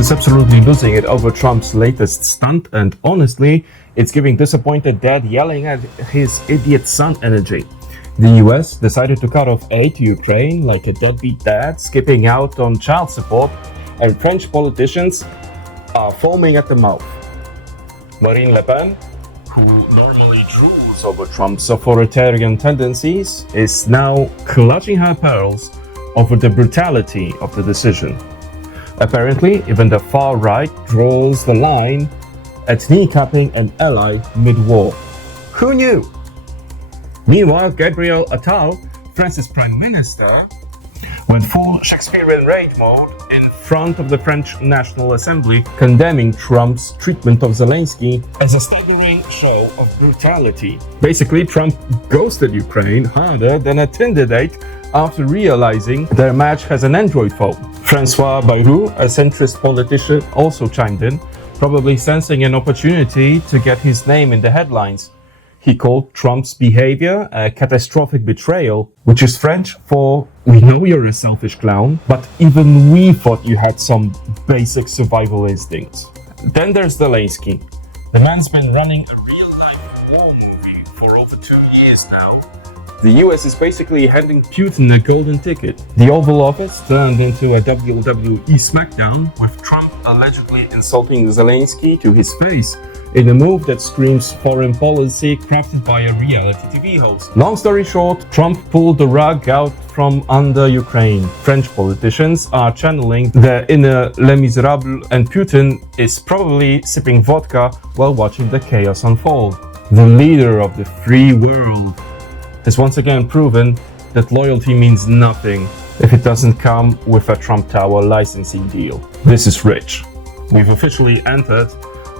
is absolutely losing it over Trump's latest stunt, and honestly, it's giving disappointed dad yelling at his idiot son energy. The US decided to cut off aid to Ukraine like a deadbeat dad, skipping out on child support, and French politicians are foaming at the mouth. Marine Le Pen, who normally drools over Trump's authoritarian tendencies, is now clutching her pearls over the brutality of the decision. Apparently, even the far right draws the line at kneecapping an ally mid-war. Who knew? Meanwhile, Gabriel Attal, France's Prime Minister, went full Shakespearean rage mode in front of the French National Assembly, condemning Trump's treatment of Zelensky as a staggering show of brutality. Basically, Trump ghosted Ukraine harder than a Tinder date after realizing their match has an Android phone. François Bayrou, a centrist politician, also chimed in, probably sensing an opportunity to get his name in the headlines. He called Trump's behavior a catastrophic betrayal, which is French for "we know you're a selfish clown, but even we thought you had some basic survival instincts." Then there's Zelensky. The man's been running a real-life war movie for over 2 years now. The US is basically handing Putin a golden ticket. The Oval Office turned into a WWE SmackDown, with Trump allegedly insulting Zelensky to his face, in a move that screams foreign policy crafted by a reality TV host. Long story short, Trump pulled the rug out from under Ukraine. French politicians are channeling their inner Les Miserables, and Putin is probably sipping vodka while watching the chaos unfold. The leader of the free world has once again proven that loyalty means nothing if it doesn't come with a Trump Tower licensing deal. This is rich. We've officially entered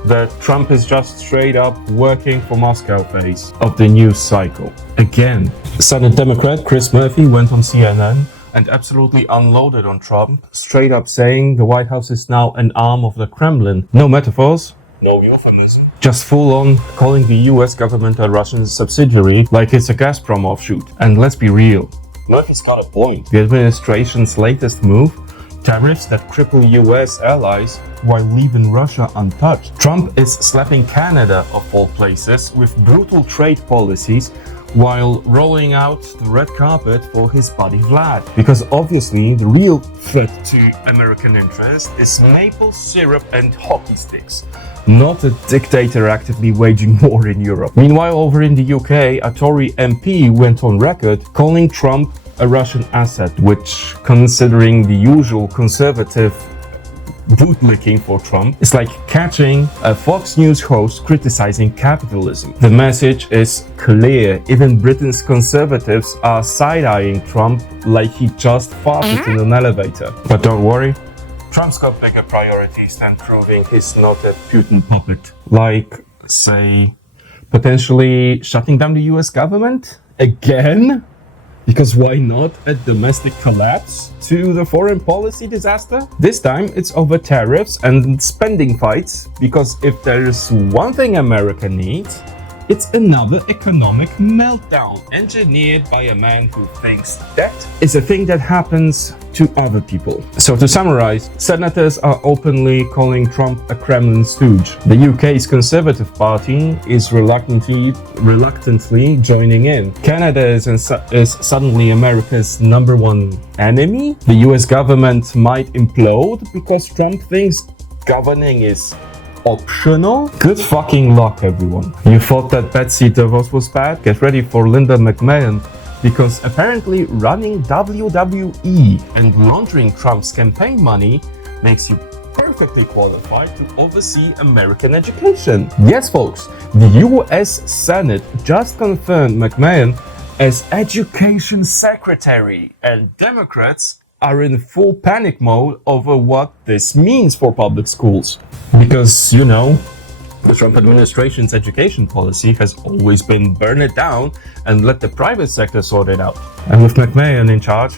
that Trump is just straight up working for Moscow phase of the news cycle. Again, Senate Democrat Chris Murphy went on CNN and absolutely unloaded on Trump, straight up saying the White House is now an arm of the Kremlin. No metaphors, no euphemism. Just full on calling the US government a Russian subsidiary like it's a Gazprom offshoot. And let's be real, Murphy's got a point. The administration's latest move, tariffs that cripple US allies while leaving Russia untouched. Trump is slapping Canada, of all places, with brutal trade policies while rolling out the red carpet for his buddy Vlad. Because obviously the real threat to American interest is maple syrup and hockey sticks, not a dictator actively waging war in Europe. Meanwhile, over in the UK, a Tory MP went on record calling Trump a Russian asset, which, considering the usual conservative bootlicking for Trump, is like catching a Fox News host criticizing capitalism. The message is clear. Even Britain's conservatives are side-eyeing Trump like he just farted in an elevator. But don't worry, Trump's got bigger priorities than proving he's not a Putin puppet. Like, say, potentially shutting down the US government? Again? Because why not a domestic collapse to the foreign policy disaster? This time it's over tariffs and spending fights, because if there's one thing America needs, it's another economic meltdown engineered by a man who thinks that is a thing that happens to other people. So to summarize, senators are openly calling Trump a Kremlin stooge. The UK's Conservative Party is reluctantly joining in. Canada is suddenly America's #1 enemy. The US government might implode because Trump thinks governing is optional. Good fucking luck, everyone. You thought that Betsy DeVos was bad? Get ready for Linda McMahon, because apparently running WWE and laundering Trump's campaign money makes you perfectly qualified to oversee American education. Yes, folks, the US Senate just confirmed McMahon as Education Secretary, and Democrats are in full panic mode over what this means for public schools. Because, you know, the Trump administration's education policy has always been burn it down and let the private sector sort it out. And with McMahon in charge,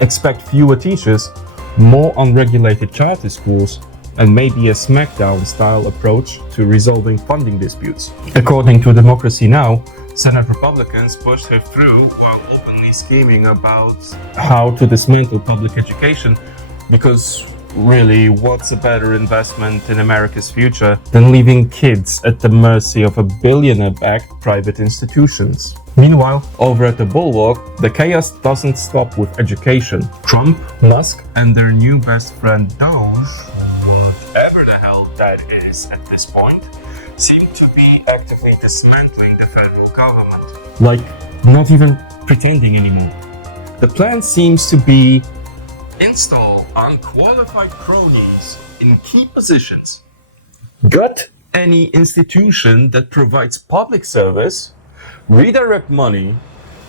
expect fewer teachers, more unregulated charter schools, and maybe a smackdown-style approach to resolving funding disputes. According to Democracy Now!, Senate Republicans pushed her through while openly scheming about how to dismantle public education, because really, what's a better investment in America's future than leaving kids at the mercy of a billionaire-backed private institutions? Meanwhile, over at the Bulwark, the chaos doesn't stop with education. Trump, Musk, and their new best friend Doge, whatever the hell that is at this point, seem to be actively dismantling the federal government. Like, not even pretending anymore. The plan seems to be install unqualified cronies in key positions, gut any institution that provides public service, redirect money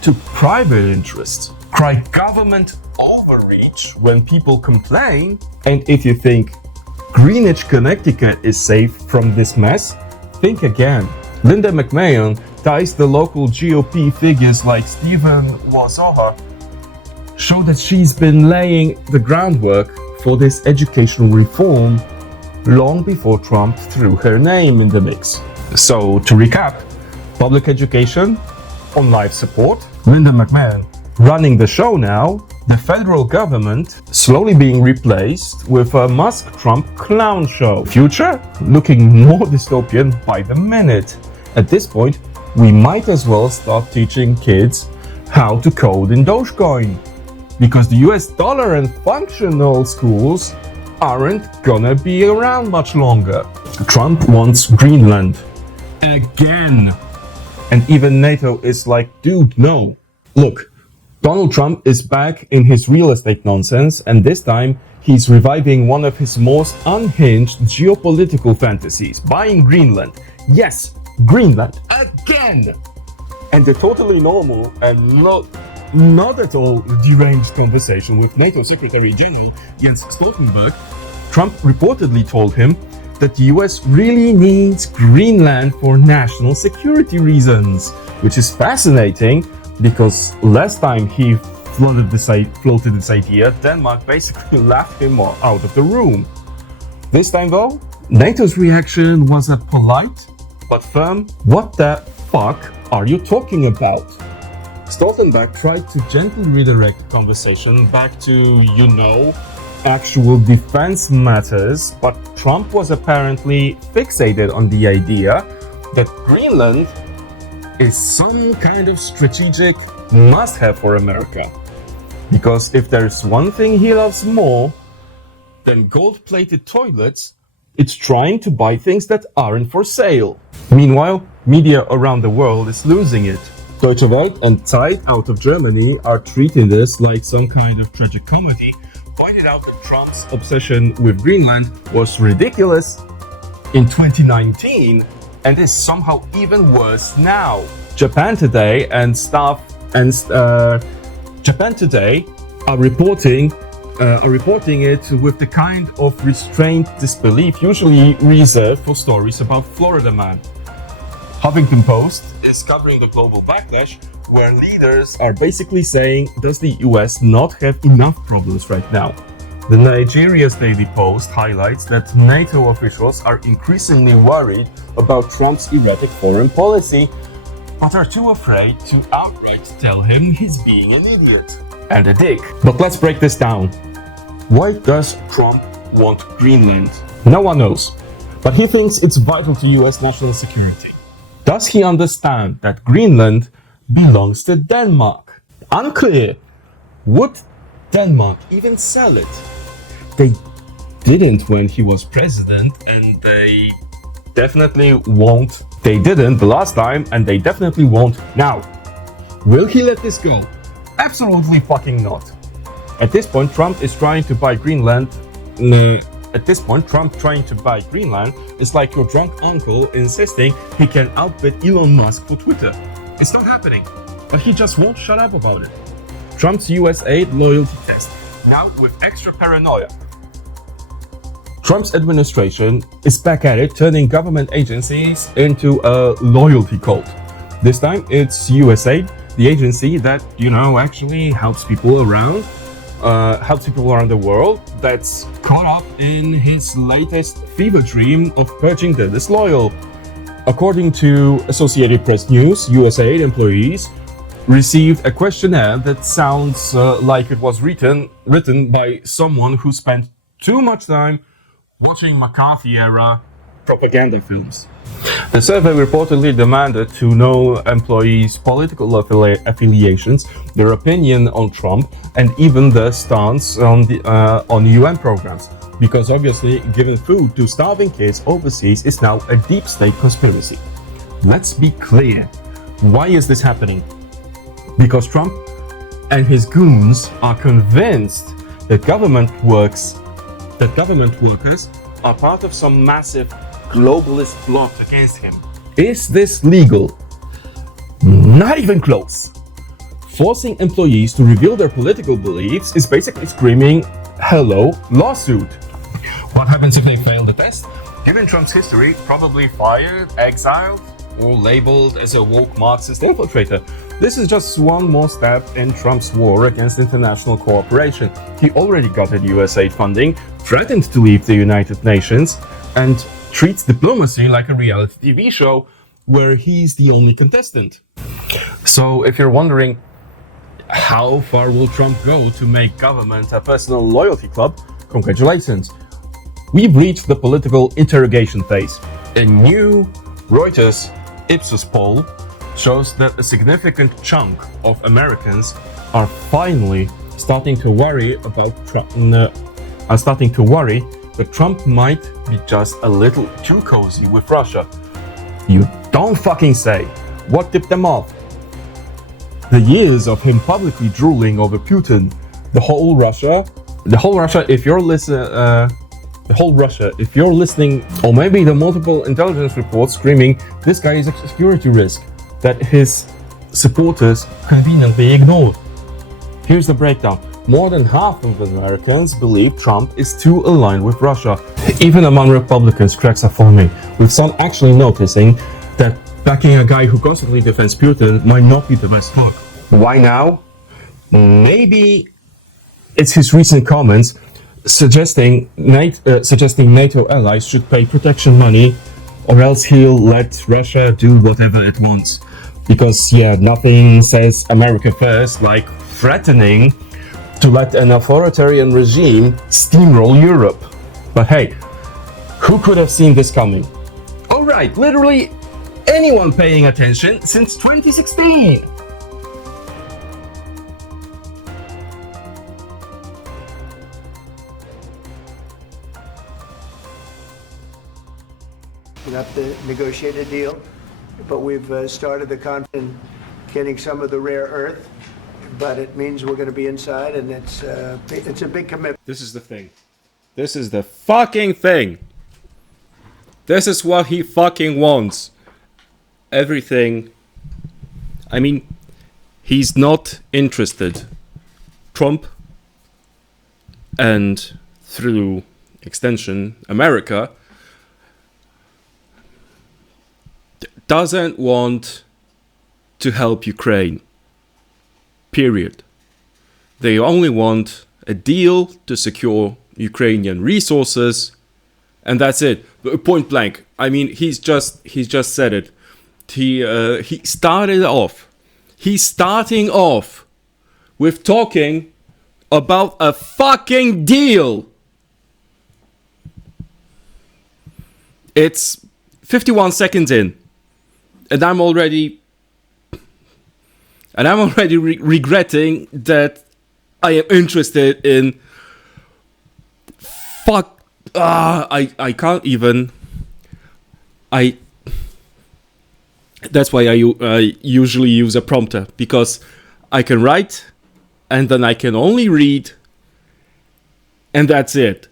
to private interests, cry government overreach when people complain, and if you think Greenwich, Connecticut is safe from this mess, think again. Linda McMahon ties the local GOP figures like Stephen Wazoha show that she's been laying the groundwork for this educational reform long before Trump threw her name in the mix. So, to recap, public education on life support, Linda McMahon running the show now, the federal government slowly being replaced with a Musk-Trump clown show. Future looking more dystopian by the minute. At this point, we might as well start teaching kids how to code in Dogecoin, because the US dollar and functional schools aren't gonna be around much longer. Trump wants Greenland again. And even NATO is like, dude, no. Look, Donald Trump is back in his real estate nonsense, and this time he's reviving one of his most unhinged geopolitical fantasies, buying Greenland. Yes, Greenland again. And the totally normal and not at all deranged conversation with NATO Secretary General Jens Stoltenberg, Trump reportedly told him that the US really needs Greenland for national security reasons, which is fascinating because last time he floated this idea, Denmark basically laughed him out of the room. This time though, NATO's reaction was a polite but firm, "What the fuck are you talking about?" Stoltenberg tried to gently redirect the conversation back to, actual defense matters, but Trump was apparently fixated on the idea that Greenland is some kind of strategic must-have for America. Because if there's one thing he loves more than gold-plated toilets, it's trying to buy things that aren't for sale. Meanwhile, media around the world is losing it. Deutsche Welt and Zeit out of Germany are treating this like some kind of tragic comedy, pointed out that Trump's obsession with Greenland was ridiculous in 2019 and is somehow even worse now. Japan Today Japan Today are reporting it with the kind of restrained disbelief usually reserved for stories about Florida Man. Huffington Post is covering the global backlash, where leaders are basically saying, does the US not have enough problems right now? The Nigeria's Daily Post highlights that NATO officials are increasingly worried about Trump's erratic foreign policy, but are too afraid to outright tell him he's being an idiot and a dick. But let's break this down. Why does Trump want Greenland? No one knows, but he thinks it's vital to US national security. Does he understand that Greenland belongs to Denmark? Unclear. Would Denmark even sell it? They didn't when he was president, and they definitely won't. They didn't the last time, and they definitely won't now. Will he let this go? Absolutely fucking not. At this point, Trump is trying to buy Greenland. Trump trying to buy Greenland is like your drunk uncle insisting he can outbid Elon Musk for Twitter. It's not happening, but he just won't shut up about it. Trump's US aid loyalty test, now with extra paranoia. Trump's administration is back at it, turning government agencies into a loyalty cult. This time it's USAID, the agency that, actually helps people around the world, that's caught up in his latest fever dream of purging the disloyal. According to Associated Press News, USAID employees received a questionnaire that sounds like it was written by someone who spent too much time watching McCarthy-era propaganda films. The survey reportedly demanded to know employees' political affiliations, their opinion on Trump, and even their stance on UN programs. Because obviously, giving food to starving kids overseas is now a deep state conspiracy. Let's be clear. Why is this happening? Because Trump and his goons are convinced that government workers are part of some massive globalist plot against him. Is this legal? Not even close. Forcing employees to reveal their political beliefs is basically screaming, hello, lawsuit. What happens if they fail the test? Given Trump's history, probably fired, exiled, or labeled as a woke Marxist infiltrator. This is just one more step in Trump's war against international cooperation. He already got US aid funding, threatened to leave the United Nations, and treats diplomacy like a reality TV show where he's the only contestant. So if you're wondering, how far will Trump go to make government a personal loyalty club? Congratulations. We've reached the political interrogation phase. A new Reuters Ipsos poll shows that a significant chunk of Americans are finally starting to worry that Trump might be just a little too cozy with Russia. You don't fucking say. What tipped them off? The years of him publicly drooling over Putin, the whole Russia, if you're listening, or maybe the multiple intelligence reports screaming, this guy is a security risk, that his supporters conveniently ignored. Here's the breakdown. More than half of Americans believe Trump is too aligned with Russia. Even among Republicans, cracks are forming, with some actually noticing that backing a guy who constantly defends Putin might not be the best look. Why now? Maybe it's his recent comments suggesting NATO allies should pay protection money, or else he'll let Russia do whatever it wants. Because, nothing says America first like threatening to let an authoritarian regime steamroll Europe. But hey, who could have seen this coming? Alright, literally anyone paying attention since 2016! Not to negotiate a deal, but we've started the conflict in getting some of the rare earth, but it means we're going to be inside, and it's a big commitment. This is the thing. This is the fucking thing. This is what he fucking wants. Everything. I mean, he's not interested. Trump, and through extension, America, doesn't want to help Ukraine. Period. They only want a deal to secure Ukrainian resources, and that's it. Point blank. I mean, he's just said it. He's starting off with talking about a fucking deal. It's 51 seconds in. And I'm already regretting that I am interested in I can't even. That's why I usually use a prompter, because I can write and then I can only read, and that's it.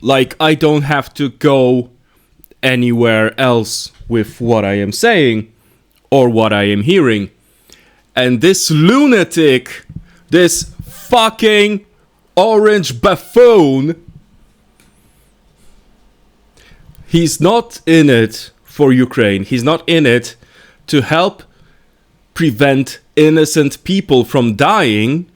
Like, I don't have to go anywhere else with what I am saying or what I am hearing. And this lunatic, this fucking orange buffoon, he's not in it for Ukraine. He's not in it to help prevent innocent people from dying.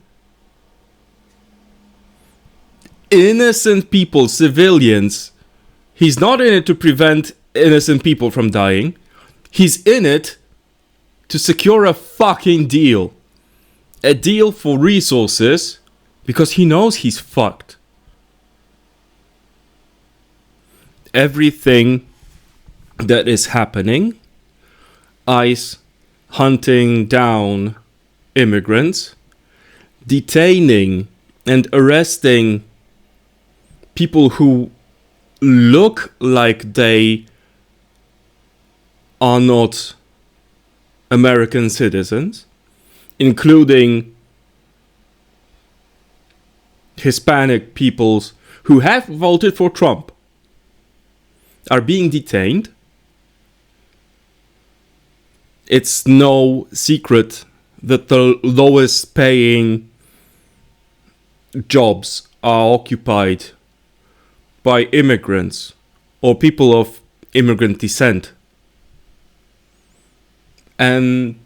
Innocent people, civilians. He's not in it to prevent innocent people from dying. He's in it to secure a fucking deal. A deal for resources, because he knows he's fucked. everything that is happening, ICE hunting down immigrants, detaining and arresting people who look like they are not American citizens, including Hispanic peoples who have voted for Trump, are being detained. It's no secret that the lowest paying jobs are occupied by immigrants or people of immigrant descent. And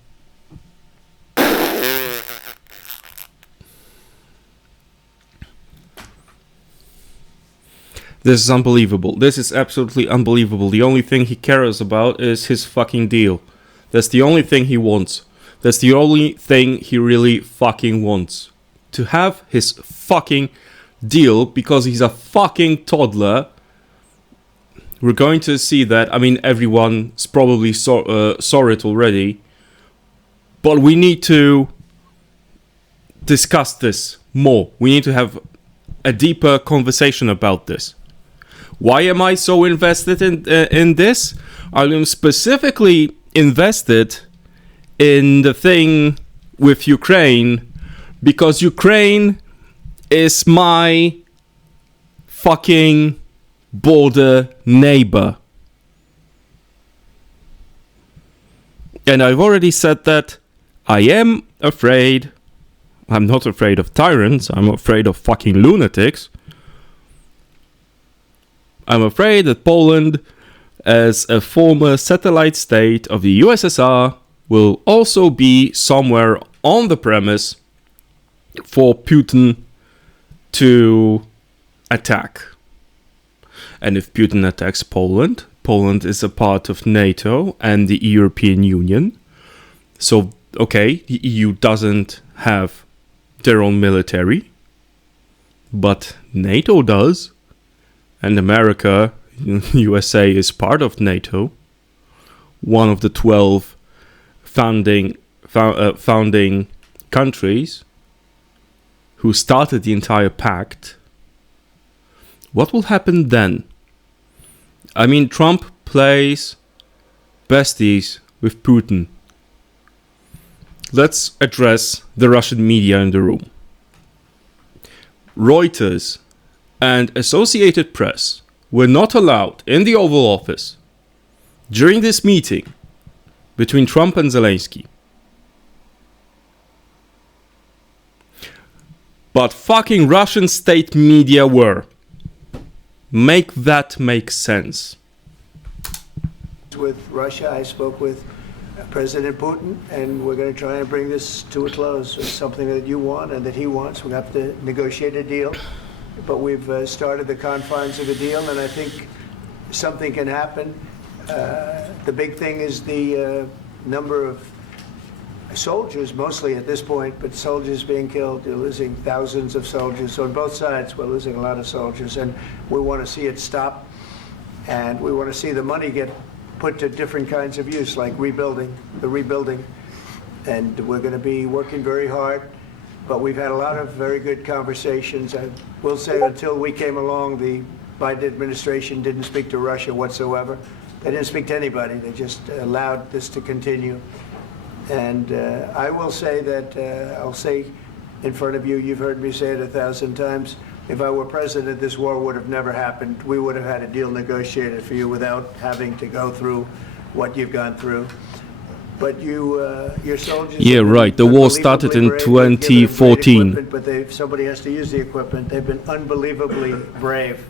this is unbelievable. This is absolutely unbelievable. The only thing he cares about is his fucking deal. That's the only thing he wants. That's the only thing he really fucking wants. To have his fucking deal, because he's a fucking toddler. We're going to see that. I mean, everyone's probably saw it already. But we need to discuss this more. We need to have a deeper conversation about this. Why am I so invested in this? I am specifically invested in the thing with Ukraine because Ukraine is my fucking border neighbor. And I've already said that I am afraid. I'm not afraid of tyrants. I'm afraid of fucking lunatics. I'm afraid that Poland, as a former satellite state of the USSR, will also be somewhere on the premise for Putin to attack. And if Putin attacks Poland, Poland is a part of NATO and the European Union. So, okay, the EU doesn't have their own military, but NATO does. And America, USA, is part of NATO, one of the 12 founding countries who started the entire pact. What will happen then? I mean, Trump plays besties with Putin. Let's address the Russian media in the room. Reuters and Associated Press were not allowed in the Oval Office during this meeting between Trump and Zelensky. But fucking Russian state media were. Make that make sense. With Russia, I spoke with President Putin, and we're going to try and bring this to a close. It's something that you want and that he wants. We have to negotiate a deal. But we've started the confines of the deal, and I think something can happen. The big thing is the number of soldiers, mostly at this point, but soldiers being killed. You're losing thousands of soldiers. So on both sides, we're losing a lot of soldiers, and we want to see it stop. And we want to see the money get put to different kinds of use, like rebuilding. And we're going to be working very hard. But we've had a lot of very good conversations. I will say until we came along, the Biden administration didn't speak to Russia whatsoever. They didn't speak to anybody. They just allowed this to continue. And I will say that, I'll say in front of you, you've heard me say it 1,000 times, if I were president, this war would have never happened. We would have had a deal negotiated for you without having to go through what you've gone through. But your soldiers... Yeah, right. The war started in 2014. But somebody has to use the equipment. They've been unbelievably brave,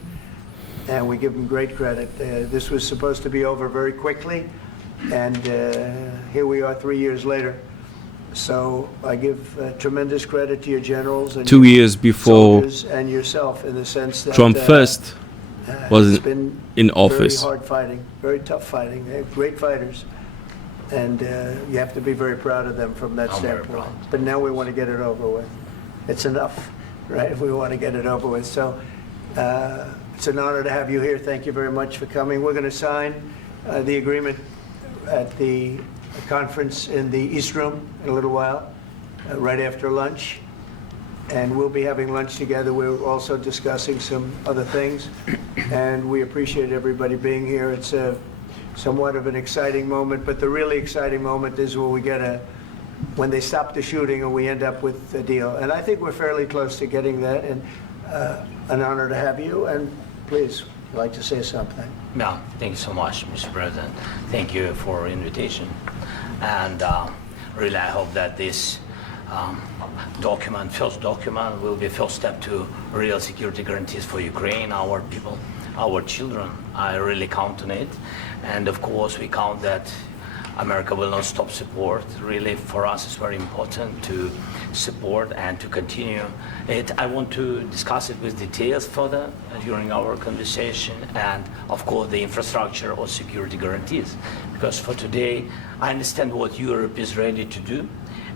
and we give them great credit. This was supposed to be over very quickly, and here we are 3 years later. So I give tremendous credit to your generals and 2 years before and yourself, in the sense that Trump first was in office. Very hard fighting, very tough fighting. They're great fighters. And you have to be very proud of them from that standpoint. But now we want to get it over with. It's enough, right? We want to get it over with. So It's an honor to have you here. Thank you very much for coming. We're going to sign the agreement at the conference in the East Room in a little while, right after lunch. And we'll be having lunch together. We're also discussing some other things. And we appreciate everybody being here. It's somewhat of an exciting moment, but the really exciting moment is when we get when they stop the shooting and we end up with a deal. And I think we're fairly close to getting that. And an honor to have you. And please, I'd like to say something. Yeah, thank you so much, Mr. President. Thank you for invitation. And really, I hope that this first document, will be first step to real security guarantees for Ukraine, our people, our children. I really count on it. And of course, we count that America will not stop support. Really, for us, it's very important to support and to continue it. I want to discuss it with details further during our conversation, and of course, the infrastructure or security guarantees. Because for today, I understand what Europe is ready to do.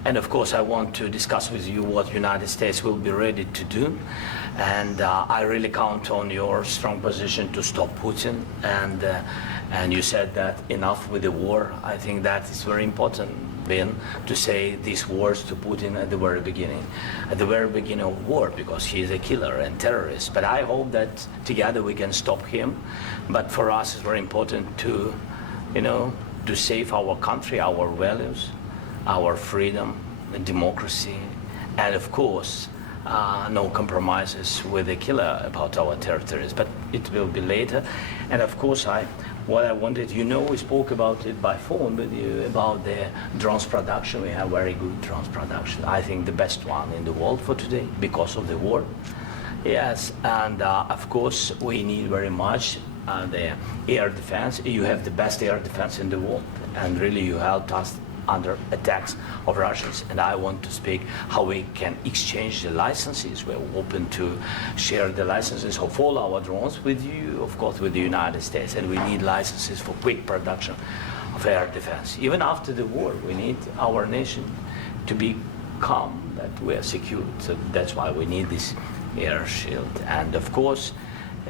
And of course, I want to discuss with you what United States will be ready to do. And I really count on your strong position to stop Putin. And you said that enough with the war. I think that is very important, Ben, to say these words to Putin at the very beginning of war, because he is a killer and terrorist. But I hope that together we can stop him. But for us, it's very important to, to save our country, our values, our freedom, democracy, and of course, no compromises with the killer about our territories. But it will be later. And of course, what I wanted, we spoke about it by phone with you about the drones production. We have very good drones production. I think the best one in the world for today because of the war. Yes, and of course, we need very much the air defense. You have the best air defense in the world, and really you helped us under attacks of Russians. And I want to speak how we can exchange the licenses. We're open to share the licenses of all our drones with you, of course, with the United States. And we need licenses for quick production of air defense. Even after the war, we need our nation to be calm, that we are secure. So that's why we need this air shield. And of course,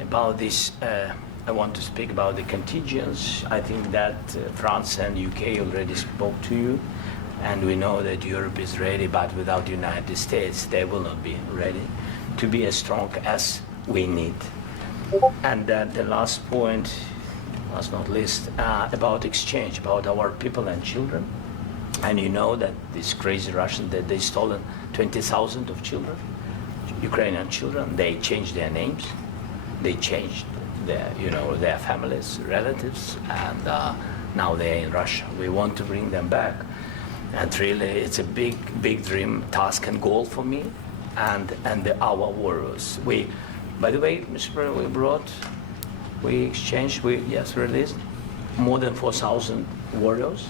about this, I want to speak about the contingents. I think that France and UK already spoke to you, and we know that Europe is ready, but without the United States, they will not be ready to be as strong as we need. And then the last point, last not least, about exchange, about our people and children. And you know that this crazy Russian, that they stolen 20,000 of children, Ukrainian children. They changed their names, they changed their families, relatives, and now they're in Russia. We want to bring them back. And really, it's a big, big dream, task and goal for me and our warriors. By the way, Mr. President, we released more than 4,000 warriors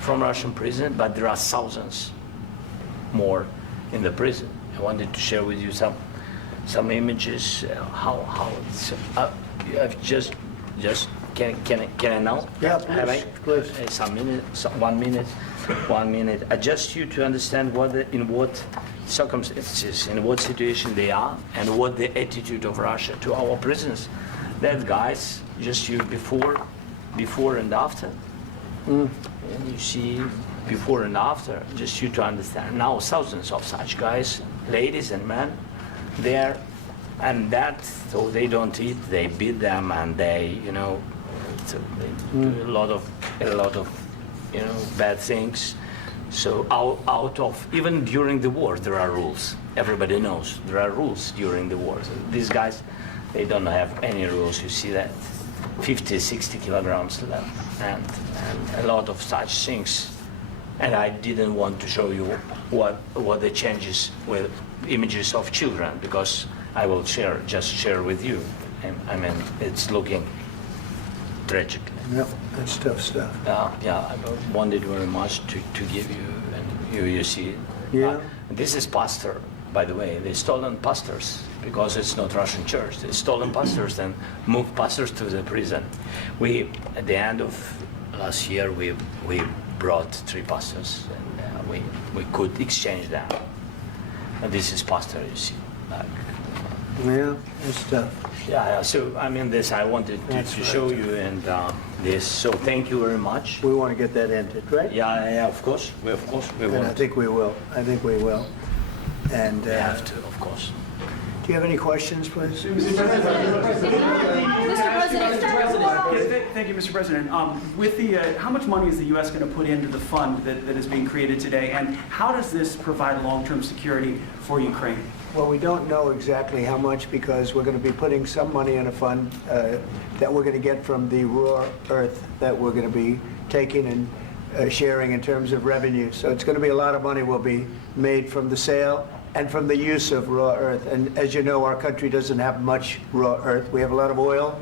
from Russian prison, but there are thousands more in the prison. I wanted to share with you some images, how it's, can I now? Yeah, please. Some minutes, 1 minute, 1 minute. Just you to understand in what circumstances, in what situation they are, and what the attitude of Russia to our prisoners. That guys, just you before and after. And you see before and after, just you to understand. Now thousands of such guys, ladies and men, there. And so they don't eat, they beat them, and they do a lot of bad things. So out of, even during the war, there are rules. Everybody knows there are rules during the war. So these guys, they don't have any rules. You see that 50, 60 kilograms left, and a lot of such things. And I didn't want to show you what the changes with images of children, because I will just share with you. I mean, it's looking tragic. Yep, that's tough stuff. Yeah, I wanted very much to give you, and you see it. Yeah. This is pastor, by the way. They stolen pastors, because it's not Russian church. They stolen pastors and moved pastors to the prison. At the end of last year, we brought 3 pastors, and we could exchange them. And this is pastor, you see. Yeah, it's tough. Yeah, so I mean, this I wanted to show you, and this. So thank you very much. We want to get that ended, right? Yeah, of course. We And I want. think we will. I think we will. And We have to, of course. do you have any questions, please? Thank you, Mr. President. With the, how much money is the U.S. going to put into the fund that is being created today, and how does this provide long-term security for Ukraine? Well, we don't know exactly how much because we're going to be putting some money in a fund that we're going to get from the raw earth that we're going to be taking and sharing in terms of revenue. So it's going to be a lot of money will be made from the sale and from the use of raw earth. And as you know, our country doesn't have much raw earth. We have a lot of oil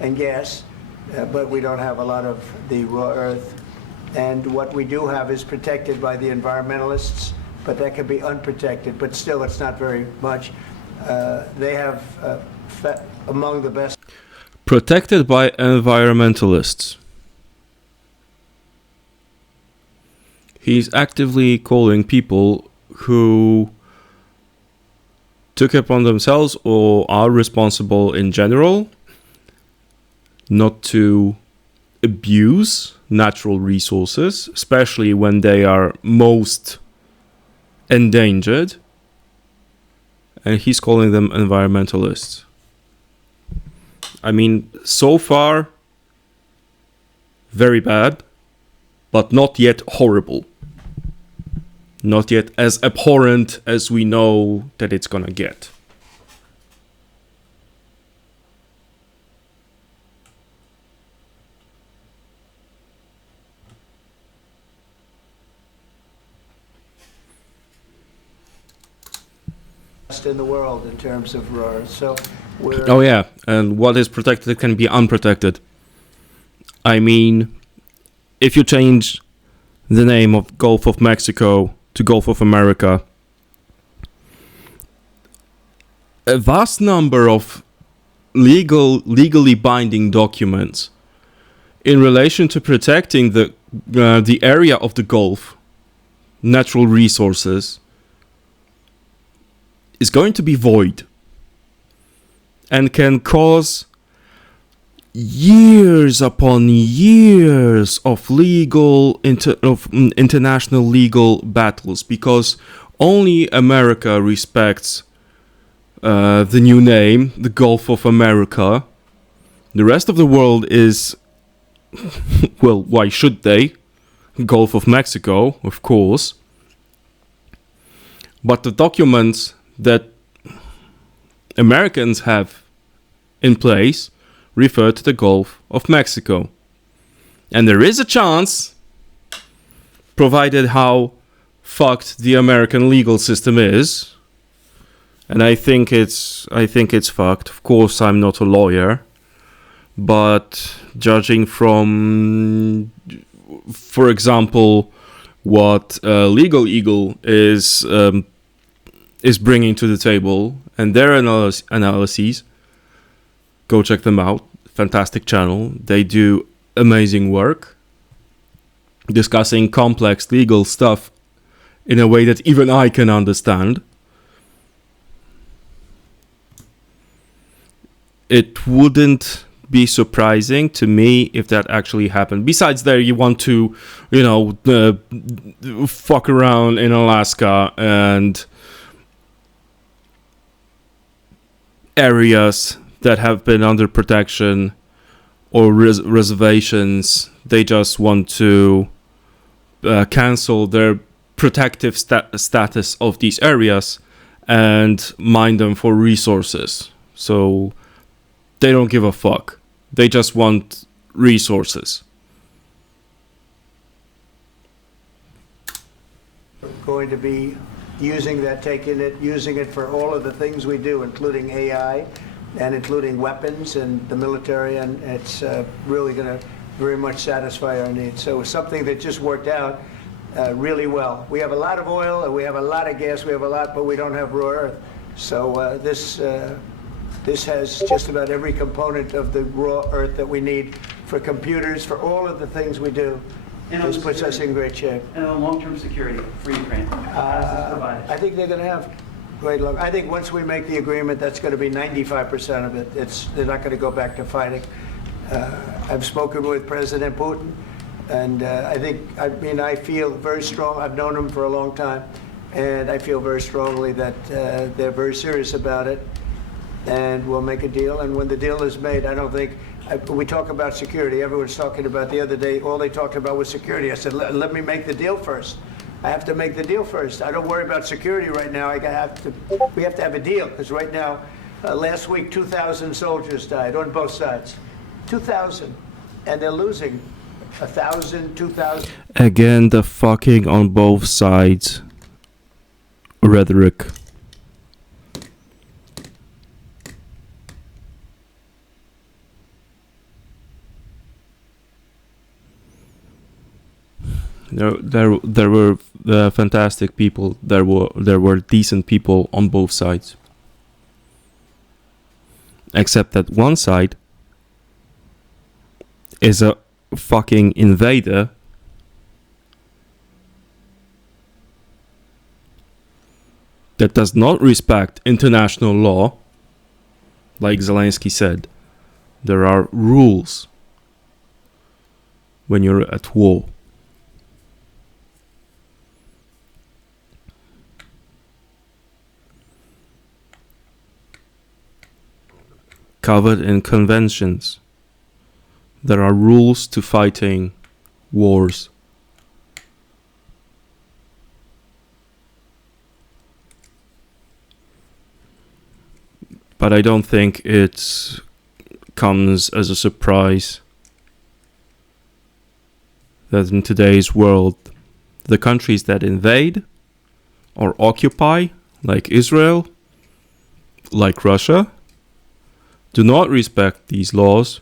and gas, but we don't have a lot of the raw earth. And what we do have is protected by the environmentalists, but that can be unprotected. But still, it's not very much. They have among the best. Protected by environmentalists. He's actively calling people who took it upon themselves or are responsible in general not to abuse natural resources, especially when they are most endangered, and he's calling them environmentalists. I mean, so far, very bad, but not yet horrible. Not yet as abhorrent as we know that it's gonna get. In the world in terms of raw. So we're Oh yeah, and what is protected can be unprotected. I mean, if you change the name of Gulf of Mexico to Gulf of America, a vast number of legally binding documents in relation to protecting the area of the Gulf, natural resources, is going to be void and can cause years upon years of international legal battles, because only America respects the new name, the Gulf of America. The rest of the world is, well, why should they? Gulf of Mexico, of course. But the documents that Americans have in place refer to the Gulf of Mexico. And there is a chance, provided how fucked the American legal system is, and I think it's fucked. Of course, I'm not a lawyer, but judging from, for example, what Legal Eagle is bringing to the table and their analyses, go check them out. Fantastic channel. They do amazing work discussing complex legal stuff in a way that even I can understand. It wouldn't be surprising to me if that actually happened. Besides, there you want to, fuck around in Alaska and areas that have been under protection or reservations. They just want to cancel their protective status of these areas and mine them for resources. So they don't give a fuck. They just want resources. going to be using that, using it for all of the things we do, including AI and including weapons and the military, and it's really going to very much satisfy our needs. So it's something that just worked out really well. We have a lot of oil, and we have a lot of gas, we have a lot, but we don't have raw earth. So this has just about every component of the raw earth that we need for computers, for all of the things we do. This puts us in great shape. And long-term security for Ukraine. How does this provide it? I think they're going to have Great luck. I think once we make the agreement, that's going to be 95% of it. They're not going to go back to fighting. I've spoken with President Putin, and I feel very strong. I've known him for a long time, and I feel very strongly that they're very serious about it, and we'll make a deal. And when the deal is made, I don't think we talk about security. Everyone's talking about the other day. All they talked about was security. I said, let me make the deal first. I have to make the deal first. I don't worry about security right now. We have to have a deal, because right now, last week, 2,000 soldiers died on both sides. 2,000. And they're losing 1,000, 2,000. Again, the fucking on both sides rhetoric. There were fantastic people. There were decent people on both sides. Except that one side is a fucking invader that does not respect international law. Like Zelensky said, there are rules when you're at war. Covered in conventions. There are rules to fighting wars. But I don't think it comes as a surprise that in today's world, the countries that invade or occupy, like Israel, like Russia, do not respect these laws.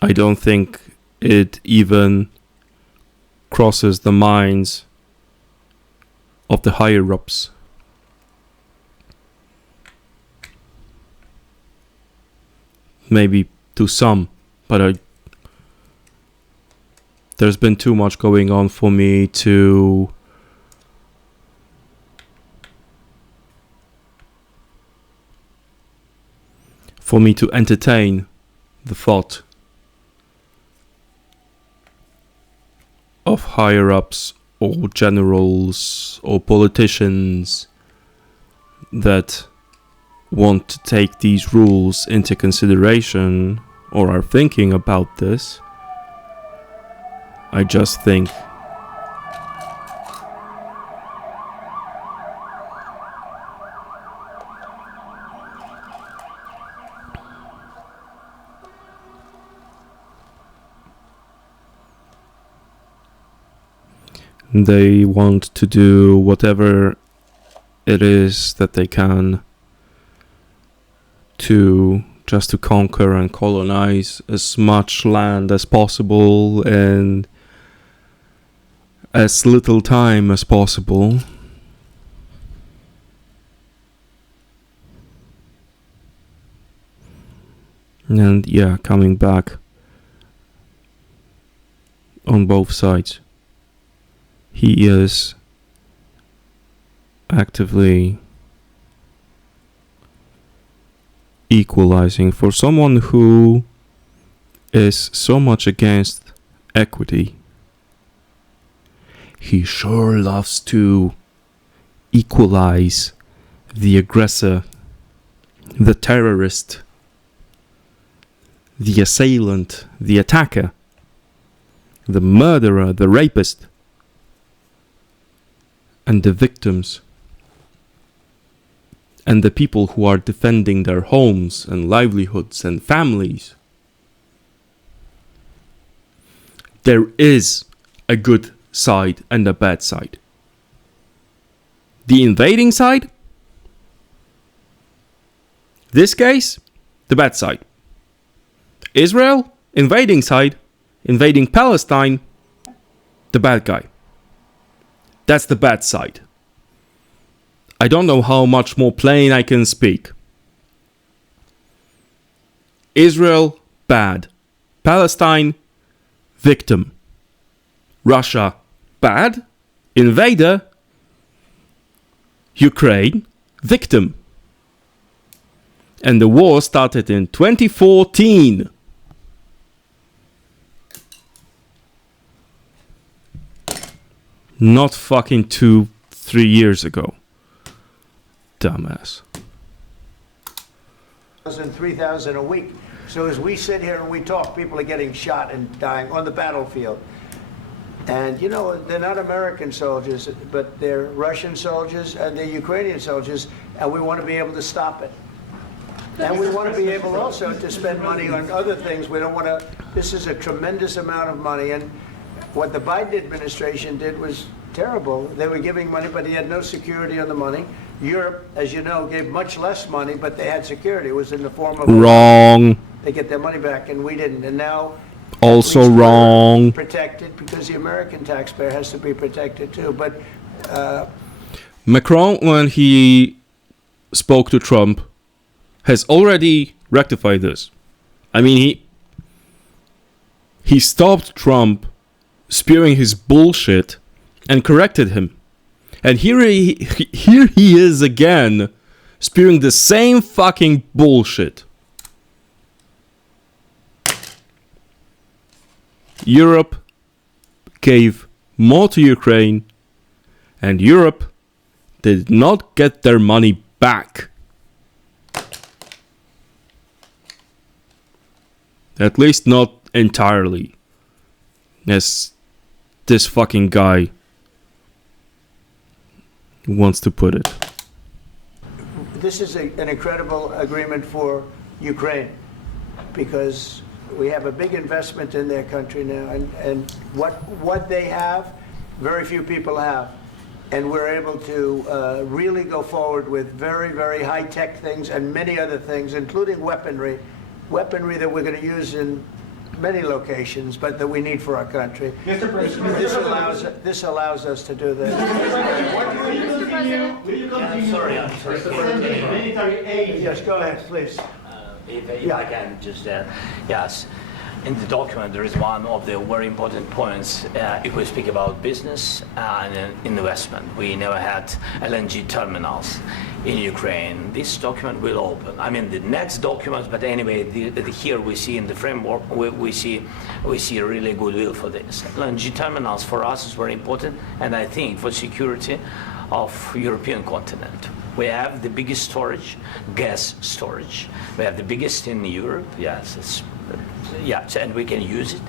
I don't think it even crosses the minds of the higher-ups. Maybe to some, but there's been too much going on for me to entertain the thought of higher-ups or generals or politicians that want to take these rules into consideration or are thinking about this. I just think they want to do whatever it is that they can to conquer and colonize as much land as possible in as little time as possible. And yeah, coming back on both sides. He is actively equalizing. For someone who is so much against equity, he sure loves to equalize the aggressor, the terrorist, the assailant, the attacker, the murderer, the rapist, and the victims, and the people who are defending their homes and livelihoods and families. There is a good side and a bad side. The invading side, this case, the bad side. Israel, invading side, invading Palestine, the bad guy. That's the bad side. I don't know how much more plain I can speak. Israel, bad. Palestine, victim. Russia, bad. Invader, Ukraine victim. And the war started in 2014. Not fucking 2-3 years ago. Dumbass. 3,000 a week. So as we sit here and we talk, people are getting shot and dying on the battlefield. And, you know, they're not American soldiers, but they're Russian soldiers and they're Ukrainian soldiers, and we want to be able to stop it. And we want to be able also to spend money on other things. We don't want to, this is a tremendous amount of money. And what the Biden administration did was terrible. They were giving money, but he had no security on the money. Europe, as you know, gave much less money, but they had security. It was in the form of... Wrong. They get their money back, and we didn't. And now... Also wrong. Protected, because the American taxpayer has to be protected too. But... Macron, when he spoke to Trump, has already rectified this. I mean, he stopped Trump spewing his bullshit and corrected him. And here he is again, spewing the same fucking bullshit. Europe gave more to Ukraine, and Europe did not get their money back. At least not entirely, as this fucking guy wants to put it. This is an incredible agreement for Ukraine, because we have a big investment in their country now, and what they have, very few people have. And we're able to really go forward with very, very high-tech things and many other things, including weaponry that we're going to use in many locations, but that we need for our country. Mr. President, This allows us to do this. I'm sorry. military aid. Yes, go ahead, please. If I can just yes. In the document, there is one of the very important points if we speak about business and investment. We never had LNG terminals in Ukraine. This document will open. I mean, the next documents, but anyway, here we see in the framework, we see a really goodwill for this. LNG terminals for us is very important, and I think for security of European continent. We have the biggest storage, gas storage. We have the biggest in Europe. Yes, and we can use it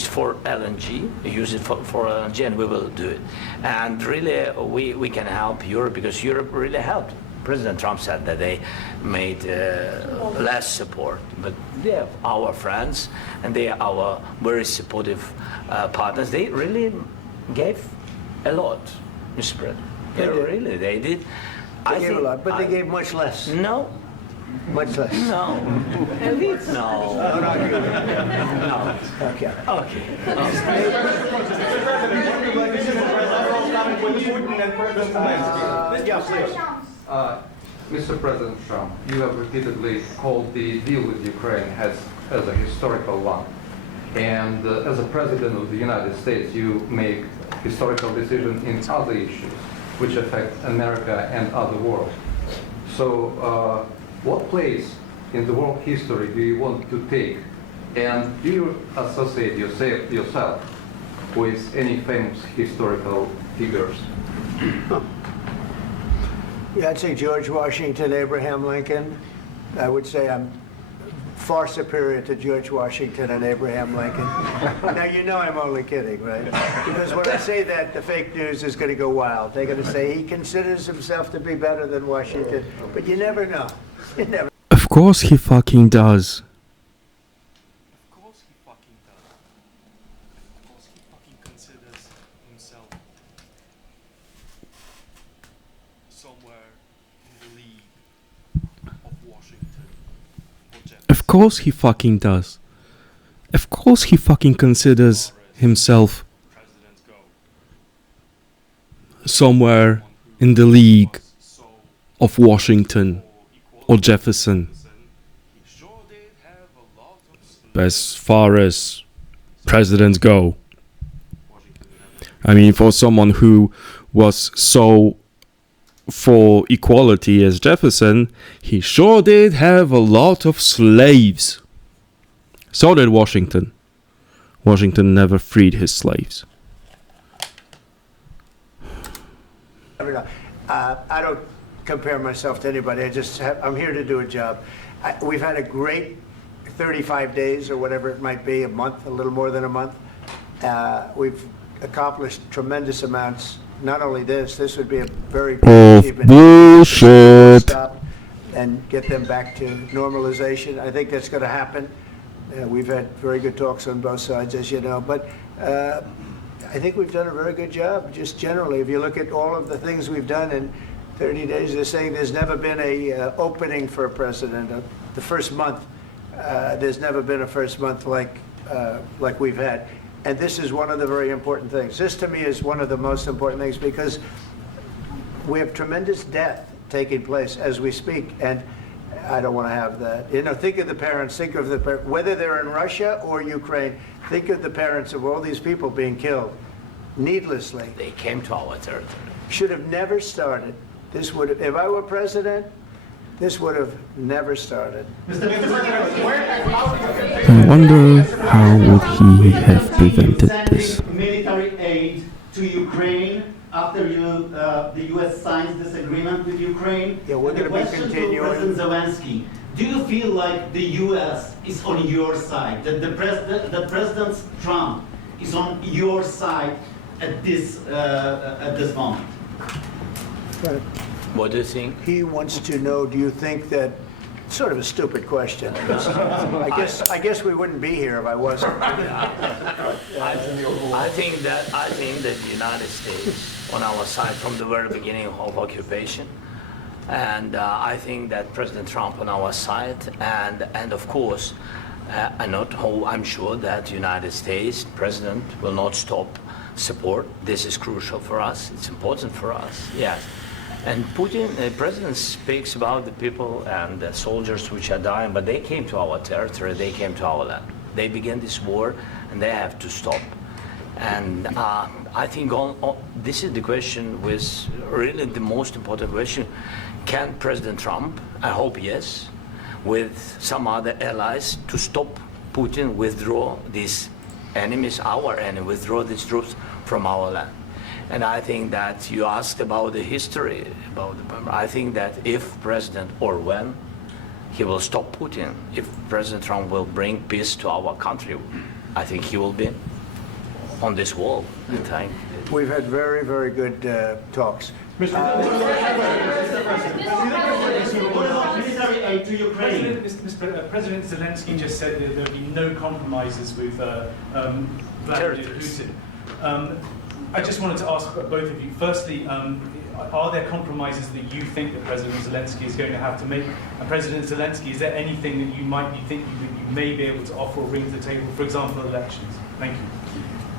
for LNG, use it for LNG, and we will do it. And really, we can help Europe, because Europe really helped. President Trump said that they made less support, but they are our friends, and they are our very supportive partners. They really gave a lot, Mr. President. They did. They gave a lot, but they gave much less. No. Much less. No. No. No. Okay. Mr. President Trump, you have repeatedly called the deal with Ukraine as a historical one. And as a President of the United States, you make historical decisions in other issues which affect America and other world. So what place in the world history do you want to take? And do you associate yourself with any famous historical figures? Yeah, I'd say George Washington, Abraham Lincoln. I would say I'm far superior to George Washington and Abraham Lincoln. Now, you know I'm only kidding, right? Because when I say that, the fake news is going to go wild. They're going to say he considers himself to be better than Washington. But you never know. You never. Of course he fucking does. Of course he fucking does. Of course he fucking considers himself somewhere in the league of Washington or Jefferson. Of course he fucking does. Of course he fucking considers himself Presidents go. somewhere in the league of Washington or Jefferson. He sure did have a lot of As far as presidents go. I mean, for someone who was so for equality as Jefferson, he sure did have a lot of slaves. So did Washington. Washington never freed his slaves. I don't compare myself to anybody. I'm here to do a job. We've had a great 35 days or whatever it might be, a month, a little more than a month. We've accomplished tremendous amounts. Not only this would be a very big achievement. Bullshit. Stop and get them back to normalization. I think that's going to happen. We've had very good talks on both sides, as you know, but I think we've done a very good job, just generally. If you look at all of the things we've done in 30 days, they're saying there's never been a opening for a president. The first month, there's never been a first month like we've had. And this is one of the very important things. This, to me, is one of the most important things because we have tremendous death taking place as we speak, and I don't want to have that. You know, think of the parents, whether they're in Russia or Ukraine, think of the parents of all these people being killed needlessly. They came to our territory. Should have never started. This would have, if I were president, this would have never started. I wonder how would he have prevented this. Military aid to Ukraine after the U.S. signs this agreement with Ukraine. Yeah, we're going to be continuing. To President Zelensky, do you feel like the U.S. is on your side? That President Trump is on your side at this moment? Right. What do you think? He wants to know, do you think that, sort of a stupid question. I guess we wouldn't be here if I wasn't. I think that the United States on our side from the very beginning of occupation, and I think that President Trump on our side, and of course, I'm sure that the United States President will not stop support. This is crucial for us. It's important for us. Yes. And Putin, the president, speaks about the people and the soldiers which are dying, but they came to our territory, they came to our land. They began this war, and they have to stop. And I think this is the question, with really the most important question. Can President Trump, I hope yes, with some other allies, to stop Putin, withdraw these enemies, our enemy, withdraw these troops from our land? And I think that you asked about the history, I think that if President, or when, he will stop Putin, if President Trump will bring peace to our country, I think he will be on this wall. We've had very, very good talks. President Zelensky just said that there will be no compromises with Vladimir Putin. I just wanted to ask both of you, firstly, are there compromises that you think that President Zelensky is going to have to make? And President Zelensky, is there anything that you might be thinking that you may be able to offer or bring to the table, for example, elections? Thank you.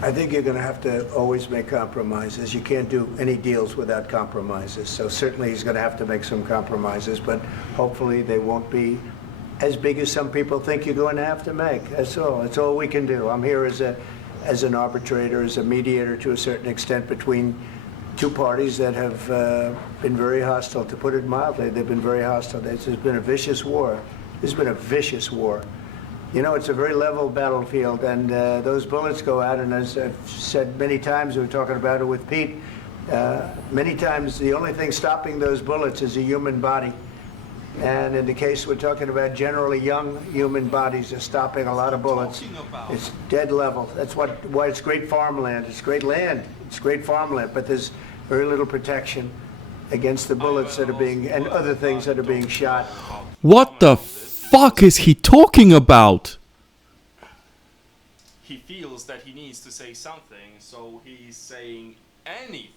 I think you're going to have to always make compromises. You can't do any deals without compromises. So certainly he's going to have to make some compromises, but hopefully they won't be as big as some people think you're going to have to make. That's all. That's all we can do. I'm here as an arbitrator, as a mediator to a certain extent between two parties that have been very hostile. To put it mildly, they've been very hostile. There's been a vicious war. There's been a vicious war. You know, it's a very level battlefield, and those bullets go out, and as I've said many times, we were talking about it with Pete, many times the only thing stopping those bullets is a human body. And in the case we're talking about, generally young human bodies are stopping a lot of bullets. It's dead level. That's why it's great farmland. It's great land. It's great farmland, but there's very little protection against the bullets that are being, and other things that are being shot. What the fuck is he talking about? He feels that he needs to say something, so he's saying anything.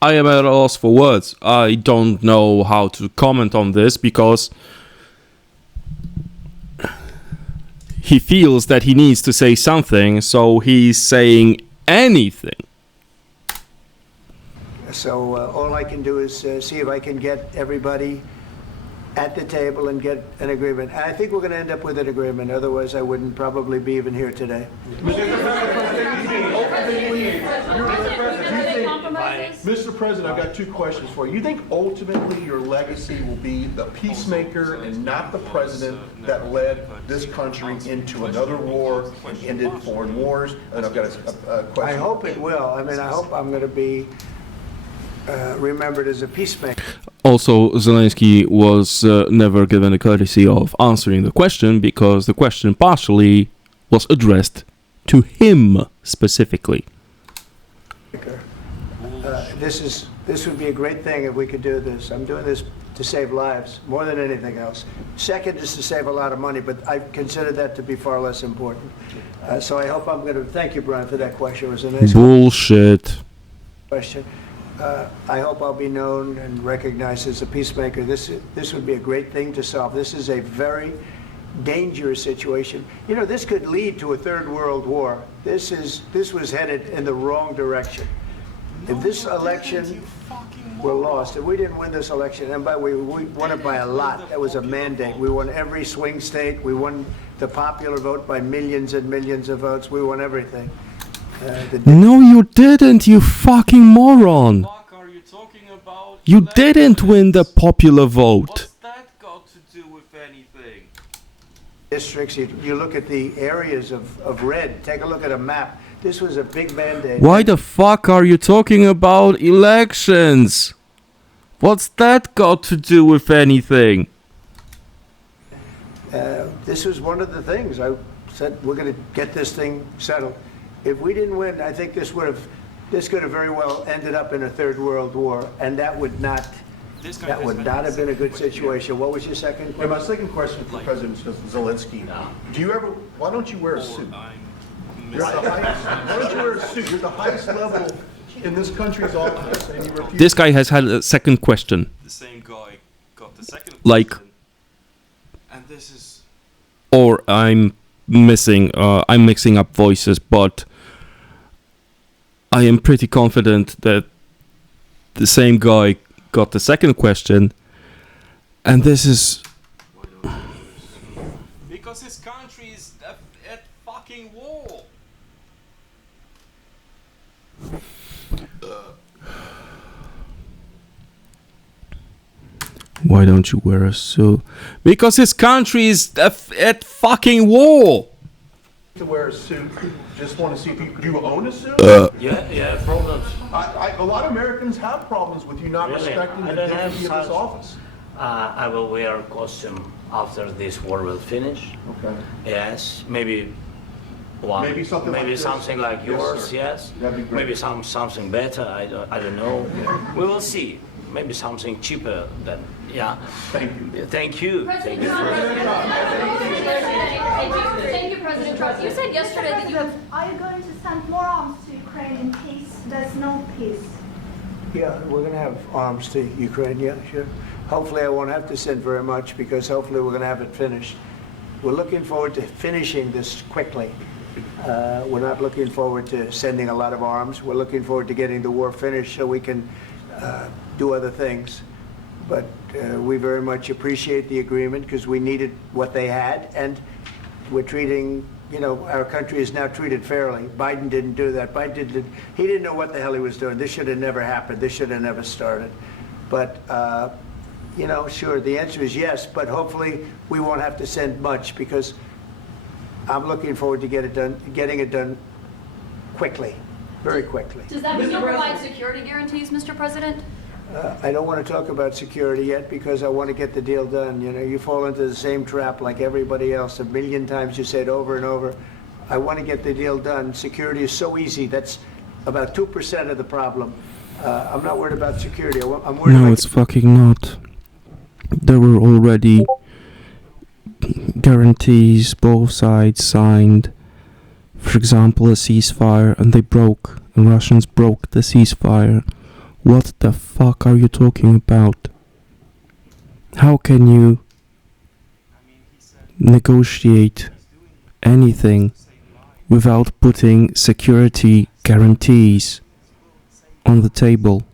I am at a loss for words. I don't know how to comment on this because he feels that he needs to say something, so he's saying anything. So all I can do is see if I can get everybody at the table and get an agreement. I think we're going to end up with an agreement. Otherwise, I wouldn't probably be even here today. think, compromises? Mr. President, I've got two questions for you. You think ultimately your legacy will be the peacemaker and not the president that led this country into another war and ended foreign wars? And I've got a question. I hope it will. I mean, I hope I'm going to be remembered as a peacemaker. Also, Zelensky was never given the courtesy of answering the question because the question partially was addressed to him specifically. This would be a great thing if we could do this. I'm doing this to save lives more than anything else. Second is to save a lot of money, but I consider that to be far less important. So I hope I'm going to thank you, Brian, for that question. It was a nice Bullshit. question. I hope I'll be known and recognized as a peacemaker. This would be a great thing to solve. This is a very dangerous situation. You know, this could lead to a third world war. This was headed in the wrong direction. If this election were lost, if we didn't win this election, and by the way, we won it by a lot. That was a mandate. We won every swing state. We won the popular vote by millions and millions of votes. We won everything. No, you didn't, you fucking moron. What the fuck are you talking about? You didn't win the popular vote. What's that got to do with anything? Districts, you look at the areas of red. Take a look at a map. This was a big mandate. Why the fuck are you talking about elections? What's that got to do with anything? This was one of the things. I said, we're going to get this thing settled. If we didn't win, I think this could have very well ended up in a third world war, and that would not have been a good situation. What was your second question? And my second question for President Zelensky: why don't you wear a suit? You're at the highest, why don't you wear a suit? You're at the highest level in this country's office, and you refuse. This guy has had a second question. The same guy got the second Like, question, and this is... or I'm mixing up voices, but I am pretty confident that the same guy got the second question, and this is... Because his country is at fucking war. Why don't you wear a suit? Because his country is at fucking war. To wear a suit, just want to see if do you own a suit? Yeah, problems. A lot of Americans have problems with you not Really? respecting I the don't have dignity of this such- office. I will wear a costume after this war will finish. Okay. Yes, maybe one. Maybe something like this. something like Yes, yours. sir. Yes. That'd be great. Maybe something better. I don't know. We will see. Maybe something cheaper than Thank you. Thank you. President Trump. Thank you, President Trump. You said yesterday that you have... Are you going to send more arms to Ukraine in case there's no peace? Yeah, we're going to have arms to Ukraine, yeah, sure. Hopefully I won't have to send very much because hopefully we're going to have it finished. We're looking forward to finishing this quickly. We're not looking forward to sending a lot of arms. We're looking forward to getting the war finished so we can do other things. But we very much appreciate the agreement because we needed what they had, and we're treating, our country is now treated fairly. Biden didn't do that. He didn't know what the hell he was doing. This should have never happened. This should have never started. But, sure, the answer is yes, but hopefully we won't have to send much because I'm looking forward to getting it done quickly, very quickly. Does that mean you'll provide security guarantees, Mr. President? I don't want to talk about security yet because I want to get the deal done. You fall into the same trap like everybody else. A million times you say it over and over. I want to get the deal done. Security is so easy. That's about 2% of the problem. I'm not worried about security. I'm worried No, about... it's fucking not. There were already guarantees both sides signed. For example, a ceasefire, and they broke. The Russians broke the ceasefire. What the fuck are you talking about? How can you negotiate anything without putting security guarantees on the table?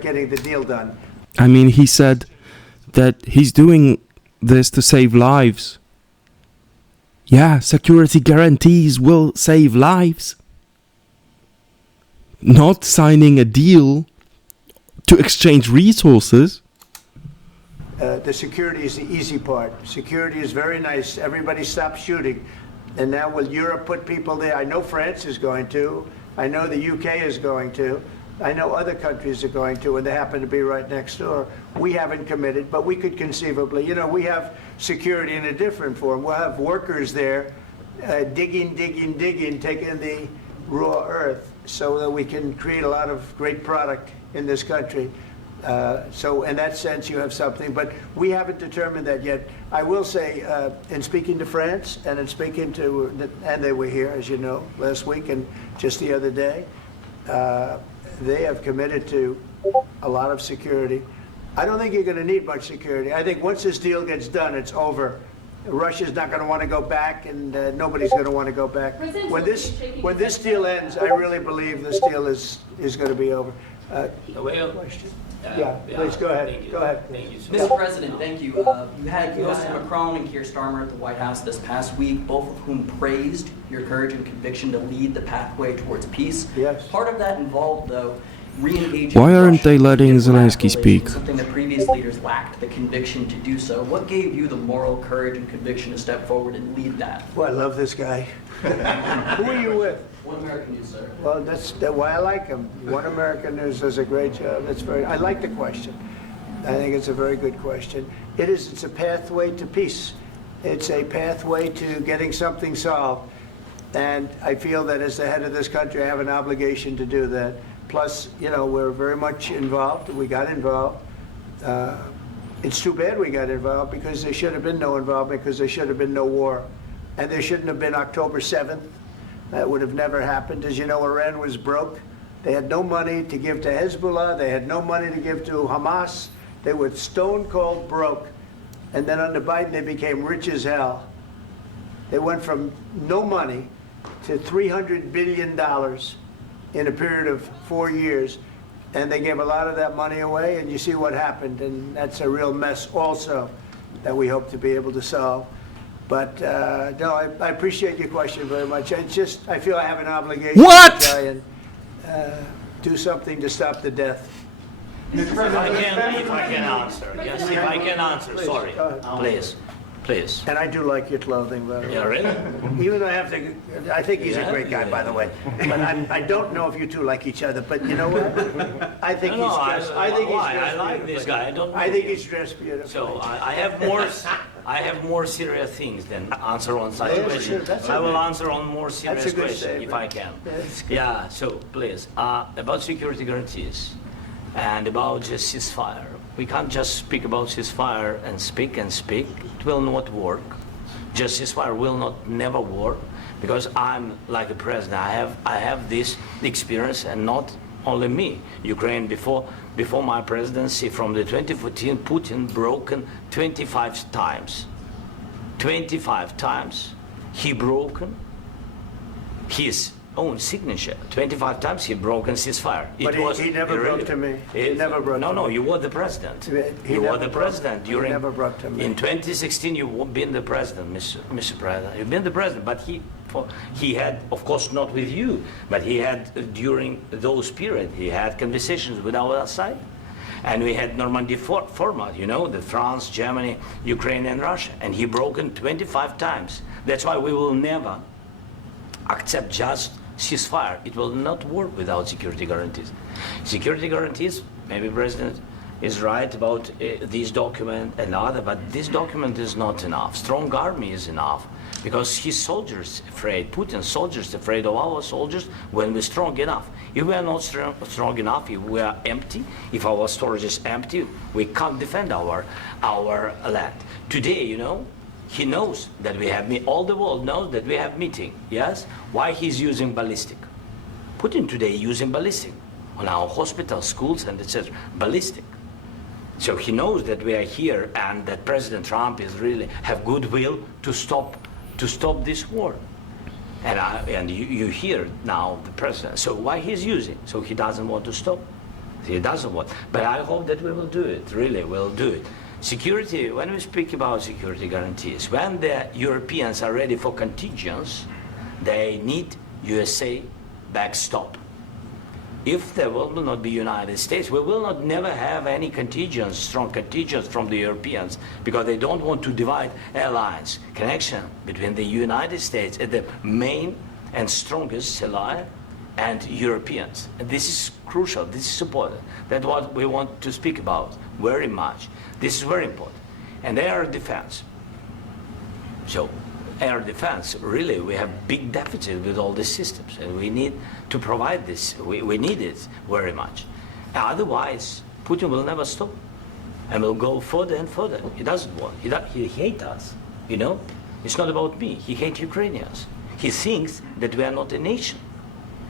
getting the deal done. I mean, he said that he's doing this to save lives. Yeah, security guarantees will save lives. not signing a deal to exchange resources. The security is the easy part. Security is very nice. Everybody stopped shooting. And now will Europe put people there? I know France is going to. I know the UK is going to. I know other countries are going to, and they happen to be right next door. We haven't committed, but we could conceivably. You know, we have security in a different form. We'll have workers there digging, taking the raw earth so that we can create a lot of great product in this country. So in that sense, you have something, but we haven't determined that yet. I will say, in speaking to France and in speaking to, and they were here, as you know, last week and just the other day, they have committed to a lot of security. I don't think you're going to need much security. I think once this deal gets done, it's over. Russia's not going to want to go back, and nobody's going to want to go back. When this deal ends, I really believe this deal is going to be over. Question? Please go ahead. Go ahead. Thank you, Mr. President, thank you. You had Mr. Macron and Keir Starmer at the White House this past week, both of whom praised your courage and conviction to lead the pathway towards peace. Yes. Part of that involved, though, re-engaging. Why aren't they letting Zelensky speak? Something that previous leaders lacked the conviction to do so. What gave you the moral courage and conviction to step forward and lead that? Well, I love this guy. Who are you with? One American News, sir. Well, that's why I like him. One American News does a great job. I like the question. I think it's a very good question. It's a pathway to peace. It's a pathway to getting something solved. And I feel that as the head of this country, I have an obligation to do that. Plus, you know, we're very much involved. We got involved. It's too bad we got involved because there should have been no involvement, because there should have been no war. And there shouldn't have been October 7th. That would have never happened. As you know, Iran was broke. They had no money to give to Hezbollah. They had no money to give to Hamas. They were stone cold broke. And then under Biden, they became rich as hell. They went from no money to $300 billion in a period of 4 years. And they gave a lot of that money away, and you see what happened. And that's a real mess also that we hope to be able to solve. But no, I appreciate your question very much. I feel I have an obligation to try and do something to stop the death. If I can answer, yes, if I can answer, Please, sorry, please. And I do like your clothing, by the way. Yeah, really? Even though I think he's a great guy, by the way. But I don't know if you two like each other. But you know what? I think he's dressed. I like this guy. I think he's dressed beautifully. So I have more serious things than answer on such questions. I will answer on more serious questions if I can. Yeah. So please, about security guarantees and about just ceasefire. We can't just speak about ceasefire and speak. It will not work. Just ceasefire will never work, because I'm like the president. I have this experience, and not only me. Ukraine before my presidency, from the 2014, Putin broken 25 times. 25 times he broken his own signature. 25 times he broken ceasefire. But he never broke to me. He never broke to me. No, you were the president. You were the president during. He never broke to me. In 2016, you've been the president, Mr. President. You've been the president, but he had, of course, not with you, but he had during those periods. He had conversations with our side, and we had Normandy format. You know, the France, Germany, Ukraine, and Russia, and he broken 25 times. That's why we will never accept just ceasefire. It will not work without security guarantees. Security guarantees, maybe President is right about this document and other, but this document is not enough. Strong army is enough, because his soldiers afraid, Putin's soldiers afraid of our soldiers when we're strong enough. If we are not strong enough, if we are empty, if our storage is empty, we can't defend our land. Today, you know, he knows that we have all the world knows that we have meeting, yes? Why he's using ballistic? Putin today using ballistic on our hospitals, schools, and etc. Ballistic. So he knows that we are here, and that President Trump is really have goodwill to stop this war. And you hear now the president. So why he's using? So he doesn't want to stop. He doesn't want. But I hope that we will do it. Really, we'll do it. Security, when we speak about security guarantees, when the Europeans are ready for contingents, they need USA backstop. if there will not be United States, we will not never have any contingents, strong contingents from the Europeans, because they don't want to divide alliance, connection between the United States and the main and strongest ally and Europeans. And this is crucial, this is important. That's what we want to speak about very much. This is very important. And air defense. So air defense, really, we have big deficit with all these systems, and we need to provide this. We need it very much. Otherwise, Putin will never stop, and will go further and further. He doesn't want. He hates us, you know? It's not about me. He hates Ukrainians. He thinks that we are not a nation.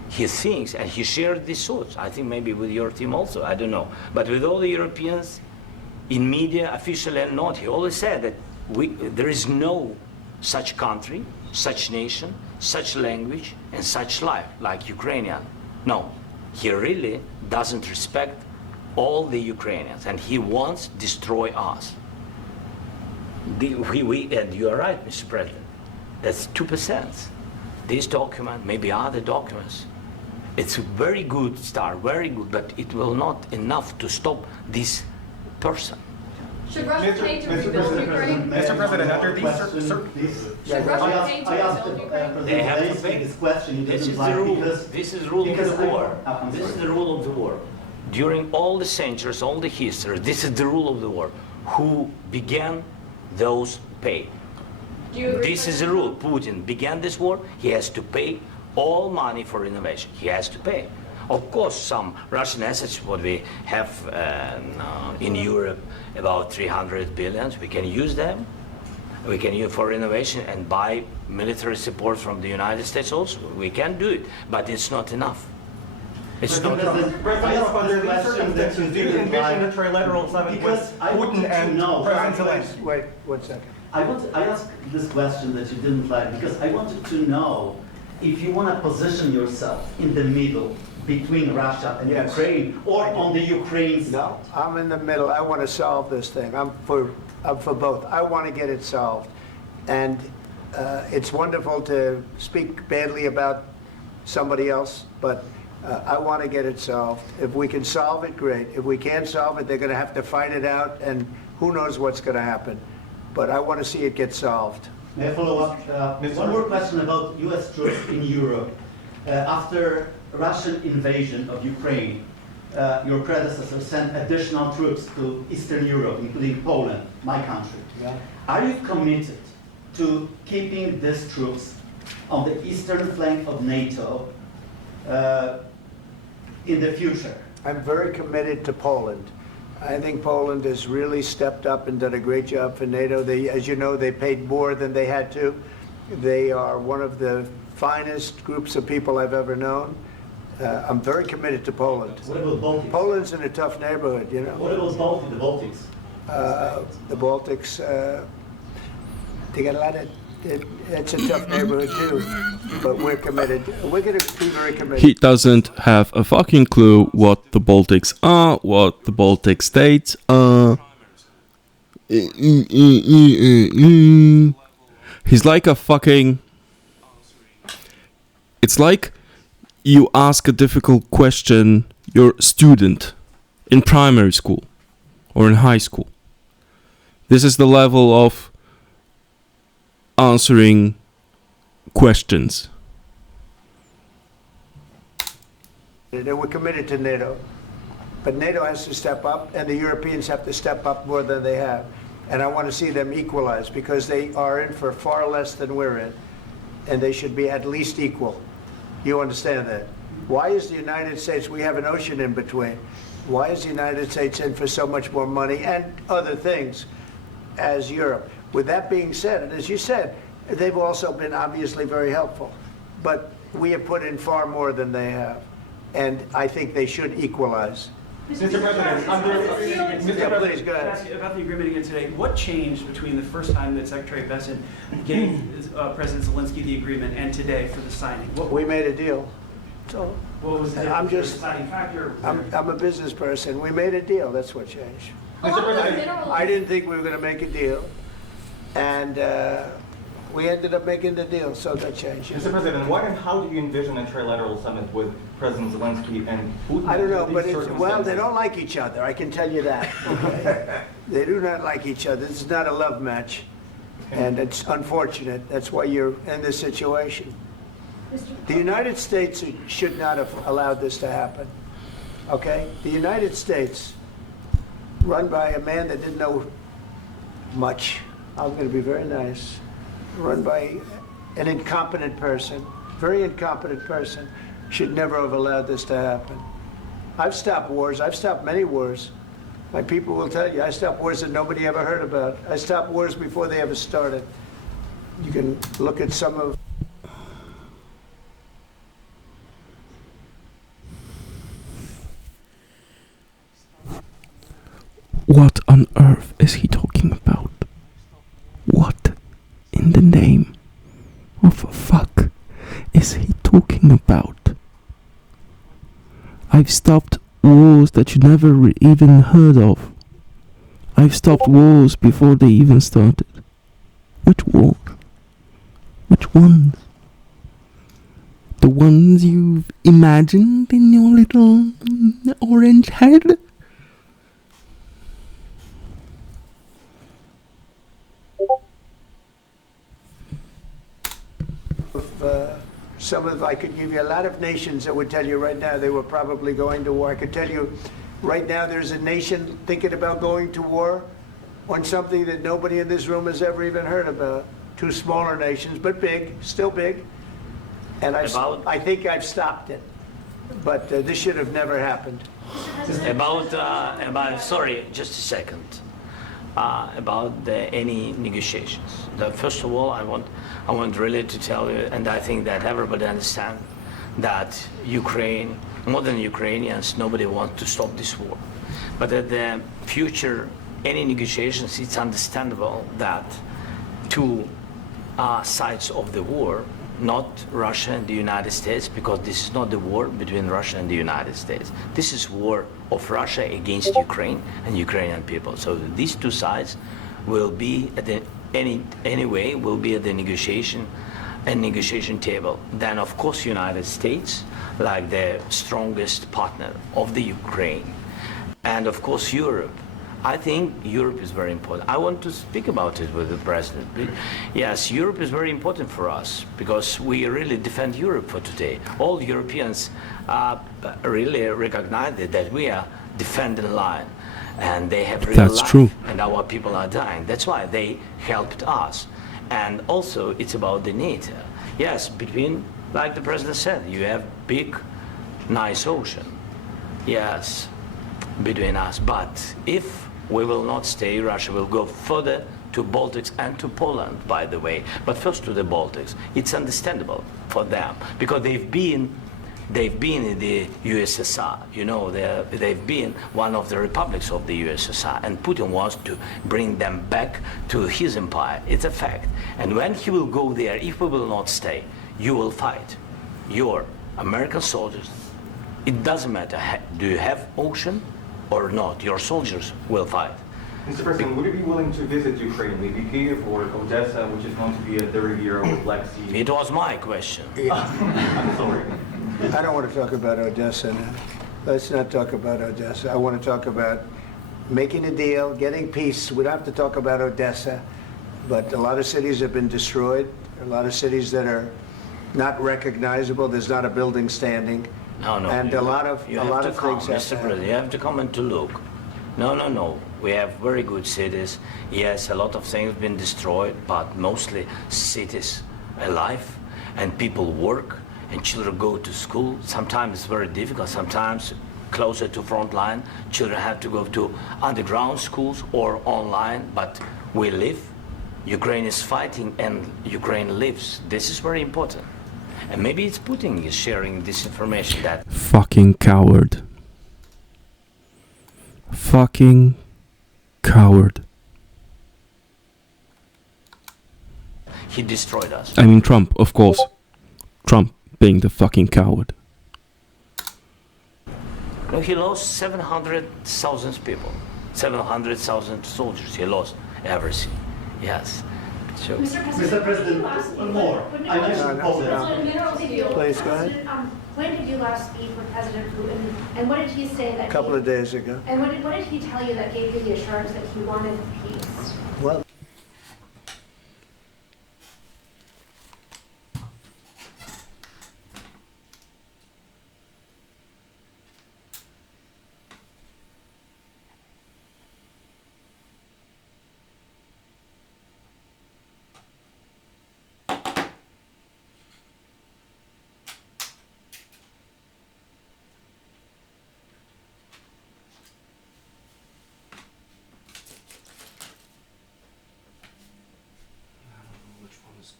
He thinks, and he shared these thoughts, I think maybe with your team also, I don't know. But with all the Europeans, in media, officially and not, he always said that there is no such country, such nation, such language, and such life like Ukrainian. No, he really doesn't respect all the Ukrainians, and he wants to destroy us. And you are right, Mr. President, that's 2%. This document, maybe other documents, it's a very good start, very good, but it will not enough to stop this person. Should Russia pay to rebuild Ukraine? Mr. President, under these Should Russia pay to rebuild Ukraine? They have to pay. This question. This is the rule. This is the rule of the war. This is the rule of the war. During all the centuries, all the history, this is the rule of the war. Who began, those pay. Do you agree? This is the rule. Putin began this war. He has to pay all money for innovation. He has to pay. Of course, some Russian assets, what we have in Europe, about 300 billion, we can use them. We can use for innovation and buy military support from the United States also. We can do it, but it's not enough. It's not enough. President, under these circumstances, do you envision a trilateral summit with Putin and President Zelensky? Wait 1 second. I asked this question that you didn't like because I wanted to know if you want to position yourself in the middle between Russia and Yes. Ukraine, or on the Ukraine side. No, I'm in the middle. I want to solve this thing. I'm for both. I want to get it solved. And it's wonderful to speak badly about somebody else, but I want to get it solved. If we can solve it, great. If we can't solve it, they're going to have to fight it out, and who knows what's going to happen. But I want to see it get solved. May I follow up? One more question about U.S. troops in Europe. After Russian invasion of Ukraine, your predecessor sent additional troops to Eastern Europe, including Poland, my country. Yeah. Are you committed to keeping these troops on the eastern flank of NATO in the future? I'm very committed to Poland. I think Poland has really stepped up and done a great job for NATO. They, as you know, they paid more than they had to. They are one of the finest groups of people I've ever known. I'm very committed to Poland. What about Baltics? Poland's in a tough neighborhood, you know. What about the Baltics? The Baltics, they got a lot of, it's a tough neighborhood too, but we're committed. We're going to be very committed. He doesn't have a fucking clue what the Baltics are, what the Baltic states are. He's like a fucking... It's like you ask a difficult question your student in primary school or in high school. This is the level of answering questions. And we're committed to NATO. But NATO has to step up, and the Europeans have to step up more than they have. And I want to see them equalize, because they are in for far less than we're in. And they should be at least equal. You understand that? Why is the United States, we have an ocean in between. Why is the United States in for so much more money and other things as Europe? With that being said, and as you said, they've also been obviously very helpful. But we have put in far more than they have. And I think they should equalize. Mr. President, Please, go ahead. About the agreement again today, what changed between the first time that Secretary Bessent gave President Zelensky the agreement and today for the signing? We made a deal. So What was the deciding factor? I'm a business person. We made a deal. That's what changed. Mr. President, I didn't think we were going to make a deal. And We ended up making the deal, so that changed. Mr. President, what and how do you envision a trilateral summit with President Zelensky and Putin? I don't know, under but these well, they circumstances? don't like each other, I can tell you that. Okay? They do not like each other. This is not a love match, and it's unfortunate. That's why you're in this situation. The United States should not have allowed this to happen, okay? The United States, run by a man that didn't know much, I'm going to be very nice, run by an incompetent person, very incompetent person, should never have allowed this to happen. I've stopped wars. I've stopped many wars. My people will tell you, I stopped wars that nobody ever heard about. I stopped wars before they ever started. You can look at some of... What on earth is he talking about? What in the name of fuck is he talking about? I've stopped wars that you never even heard of. I've stopped wars before they even started. Which war? Which ones? The ones you've imagined in your little orange head? I could give you a lot of nations that would tell you right now they were probably going to war. I could tell you right now there's a nation thinking about going to war on something that nobody in this room has ever even heard about. Two smaller nations, but big, still big. And I think I've stopped it. But this should have never happened. Sorry, just a second. About any negotiations. First of all, I want really to tell you, and I think that everybody understands that Ukraine, more than Ukrainians, nobody wants to stop this war. But at the future, any negotiations, it's understandable that two sides of the war, not Russia and the United States, because this is not the war between Russia and the United States. This is war of Russia against Ukraine and Ukrainian people. So these two sides will be at the anyway will be at the negotiation table. Then of course United States, like the strongest partner of the Ukraine, and of course Europe. I think Europe is very important. I want to speak about it with the president. Yes, Europe is very important for us because we really defend Europe for today. All Europeans really recognize that we are defending line, and they have real life. True. And our people are dying. That's why they helped us. And also, it's about the NATO. Yes, between, like the president said, you have big, nice ocean. Yes, between us. But if we will not stay, Russia will go further to Baltics and to Poland, by the way. But first to the Baltics. It's understandable for them because they've been in the USSR. You know, they've been one of the republics of the USSR, and Putin wants to bring them back to his empire. It's a fact. And when he will go there, if we will not stay, you will fight. Your American soldiers, it doesn't matter, do you have ocean or not, your soldiers will fight. Mr. President, would you be willing to visit Ukraine, maybe Kyiv or Odessa, which is known to be at the Riviera or Black Sea? It was my question. I'm sorry. I don't want to talk about Odessa now. Let's not talk about Odessa. I want to talk about making a deal, getting peace. We don't have to talk about Odessa, but a lot of cities have been destroyed. A lot of cities that are not recognizable. There's not a building standing. No. And a lot of things have Mr. President, you have to come and to look. No. We have very good cities. Yes, a lot of things have been destroyed, but mostly cities alive, and people work, and children go to school. Sometimes it's very difficult. Sometimes closer to front line, children have to go to underground schools or online, but we live. Ukraine is fighting and Ukraine lives. This is very important. And maybe it's Putin is sharing this information that... Fucking coward. Fucking coward. He destroyed us. I mean Trump, of course. Trump being the fucking coward. No, he lost 700,000 people. 700,000 soldiers. He lost everything. Yes. Sure. Mr. President, one more. I mentioned Poland. Please, go ahead. When did you last speak with President Putin, and what did he say that? A couple of days ago. And what did he tell you that gave you the assurance that he wanted peace? Well.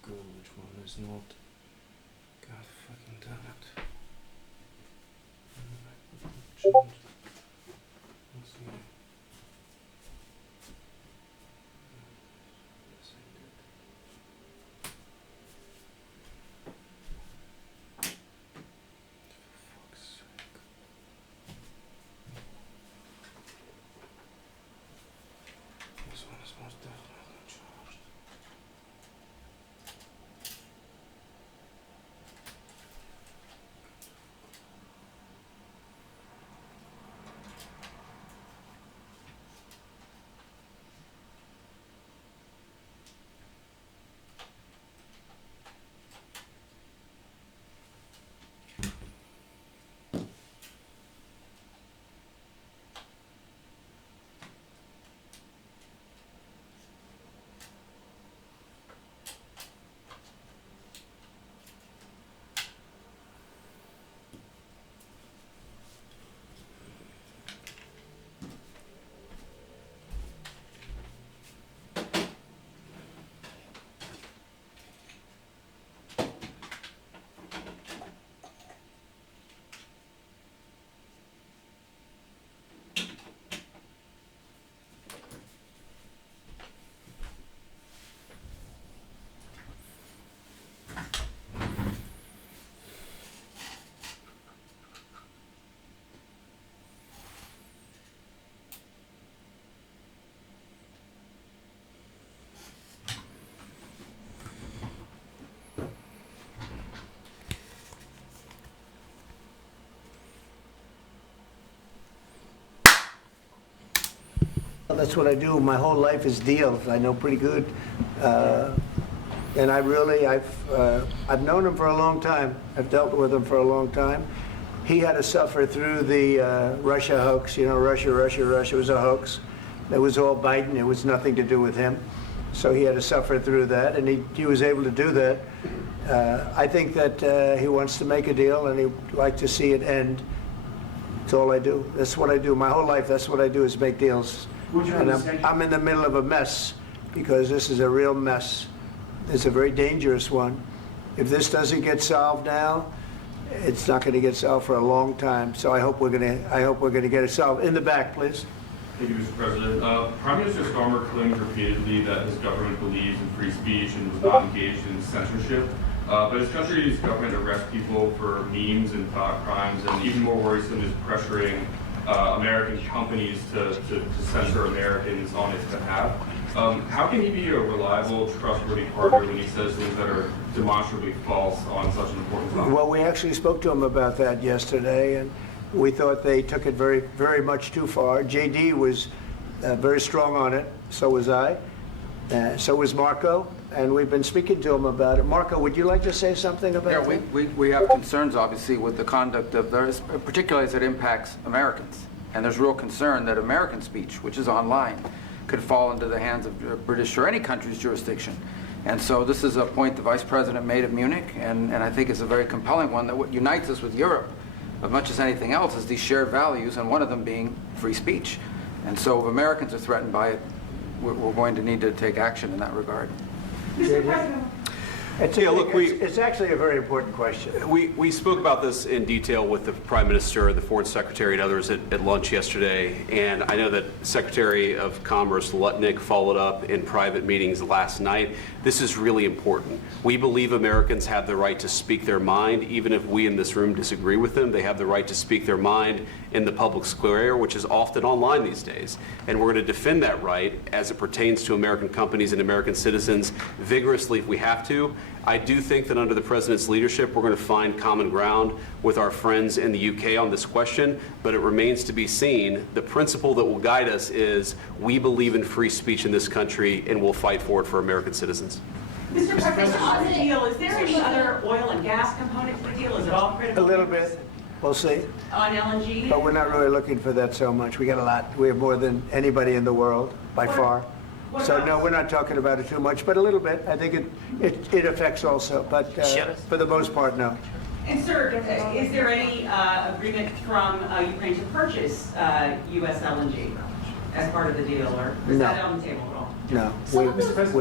Good, which one is not. God fucking damn it. Change. Let's see. Yes, I did. For fuck's sake. This one is most definitely charged. That's what I do. My whole life is deals. I know pretty good, and I've known him for a long time. I've dealt with him for a long time. He had to suffer through the Russia hoax. You know, Russia was a hoax. It was all Biden. It was nothing to do with him. So he had to suffer through that, and he was able to do that. I think that he wants to make a deal, and he'd like to see it end. That's all I do. That's what I do. My whole life, that's what I do, is make deals. And I'm in the middle of a mess, because this is a real mess. It's a very dangerous one. If this doesn't get solved now, it's not going to get solved for a long time. So I hope we're going to get it solved. In the back, please. Thank you, Mr. President. Prime Minister Starmer claims repeatedly that his government believes in free speech and was not engaged in censorship. But his country's government arrests people for memes and thought crimes, and even more worrisome is pressuring American companies to censor Americans on its behalf. How can he be a reliable, trustworthy partner when he says things that are demonstrably false on such an important topic? Well, we actually spoke to him about that yesterday, and we thought they took it very, very much too far. JD was very strong on it. So was I. So was Marco. And we've been speaking to him about it. Marco, would you like to say something about that? Yeah, we have concerns, obviously, with the conduct of theirs, particularly as it impacts Americans. And there's real concern that American speech, which is online, could fall into the hands of British or any country's jurisdiction. And so this is a point the Vice President made at Munich, and I think it's a very compelling one, that what unites us with Europe, as much as anything else, is these shared values, and one of them being free speech. And so if Americans are threatened by it, we're going to need to take action in that regard. Mr. President. It's actually a very important question. We spoke about this in detail with the Prime Minister, the Foreign Secretary, and others at lunch yesterday. And I know that Secretary of Commerce Lutnick followed up in private meetings last night. This is really important. We believe Americans have the right to speak their mind, even if we in this room disagree with them. They have the right to speak their mind in the public square, which is often online these days. And we're going to defend that right as it pertains to American companies and American citizens vigorously if we have to. I do think that under the President's leadership, we're going to find common ground with our friends in the UK on this question, but it remains to be seen. The principle that will guide us is we believe in free speech in this country and we'll fight for it for American citizens. Mr. President, on the deal, is there any other oil and gas component to the deal? Is it all critical? A little bit. We'll see. On LNG? But we're not really looking for that so much. We got a lot. We have more than anybody in the world, by far. So no, we're not talking about it too much, but a little bit. I think it affects also, but for the most part, no. And sir, is there any agreement from Ukraine to purchase U.S. LNG as part of the deal, or is that on the table at all? No, we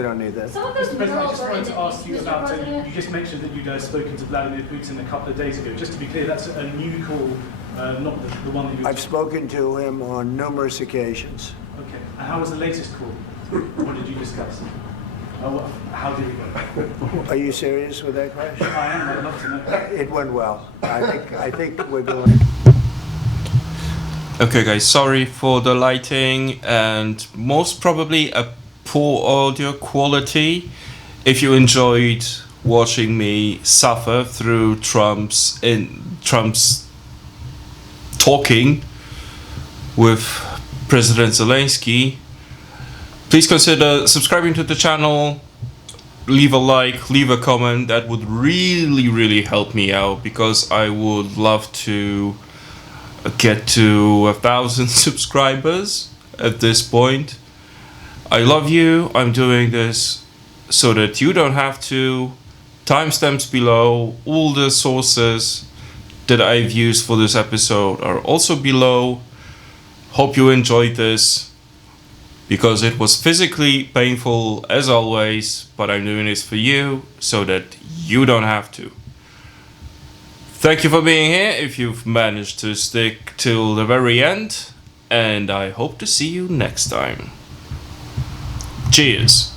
don't need that. Mr. President, I just wanted to ask you about, you just mentioned that you'd spoken to Vladimir Putin a couple of days ago. Just to be clear, that's a new call, not the one that you... I've spoken to him on numerous occasions. Okay, and how was the latest call? What did you discuss? How did it go? Are you serious with that question? I am, I'd love to know. It went well. I think we're doing... Okay guys, sorry for the lighting and most probably a poor audio quality. If you enjoyed watching me suffer through Trump's talking with President Zelensky, please consider subscribing to the channel, leave a like, leave a comment. That would really help me out, because I would love to get to 1,000 subscribers at this point. I love you. I'm doing this so that you don't have to. Timestamps below. All the sources that I've used for this episode are also below. Hope you enjoyed this, because it was physically painful as always, but I'm doing this for you so that you don't have to. Thank you for being here if you've managed to stick till the very end, and I hope to see you next time. Cheers.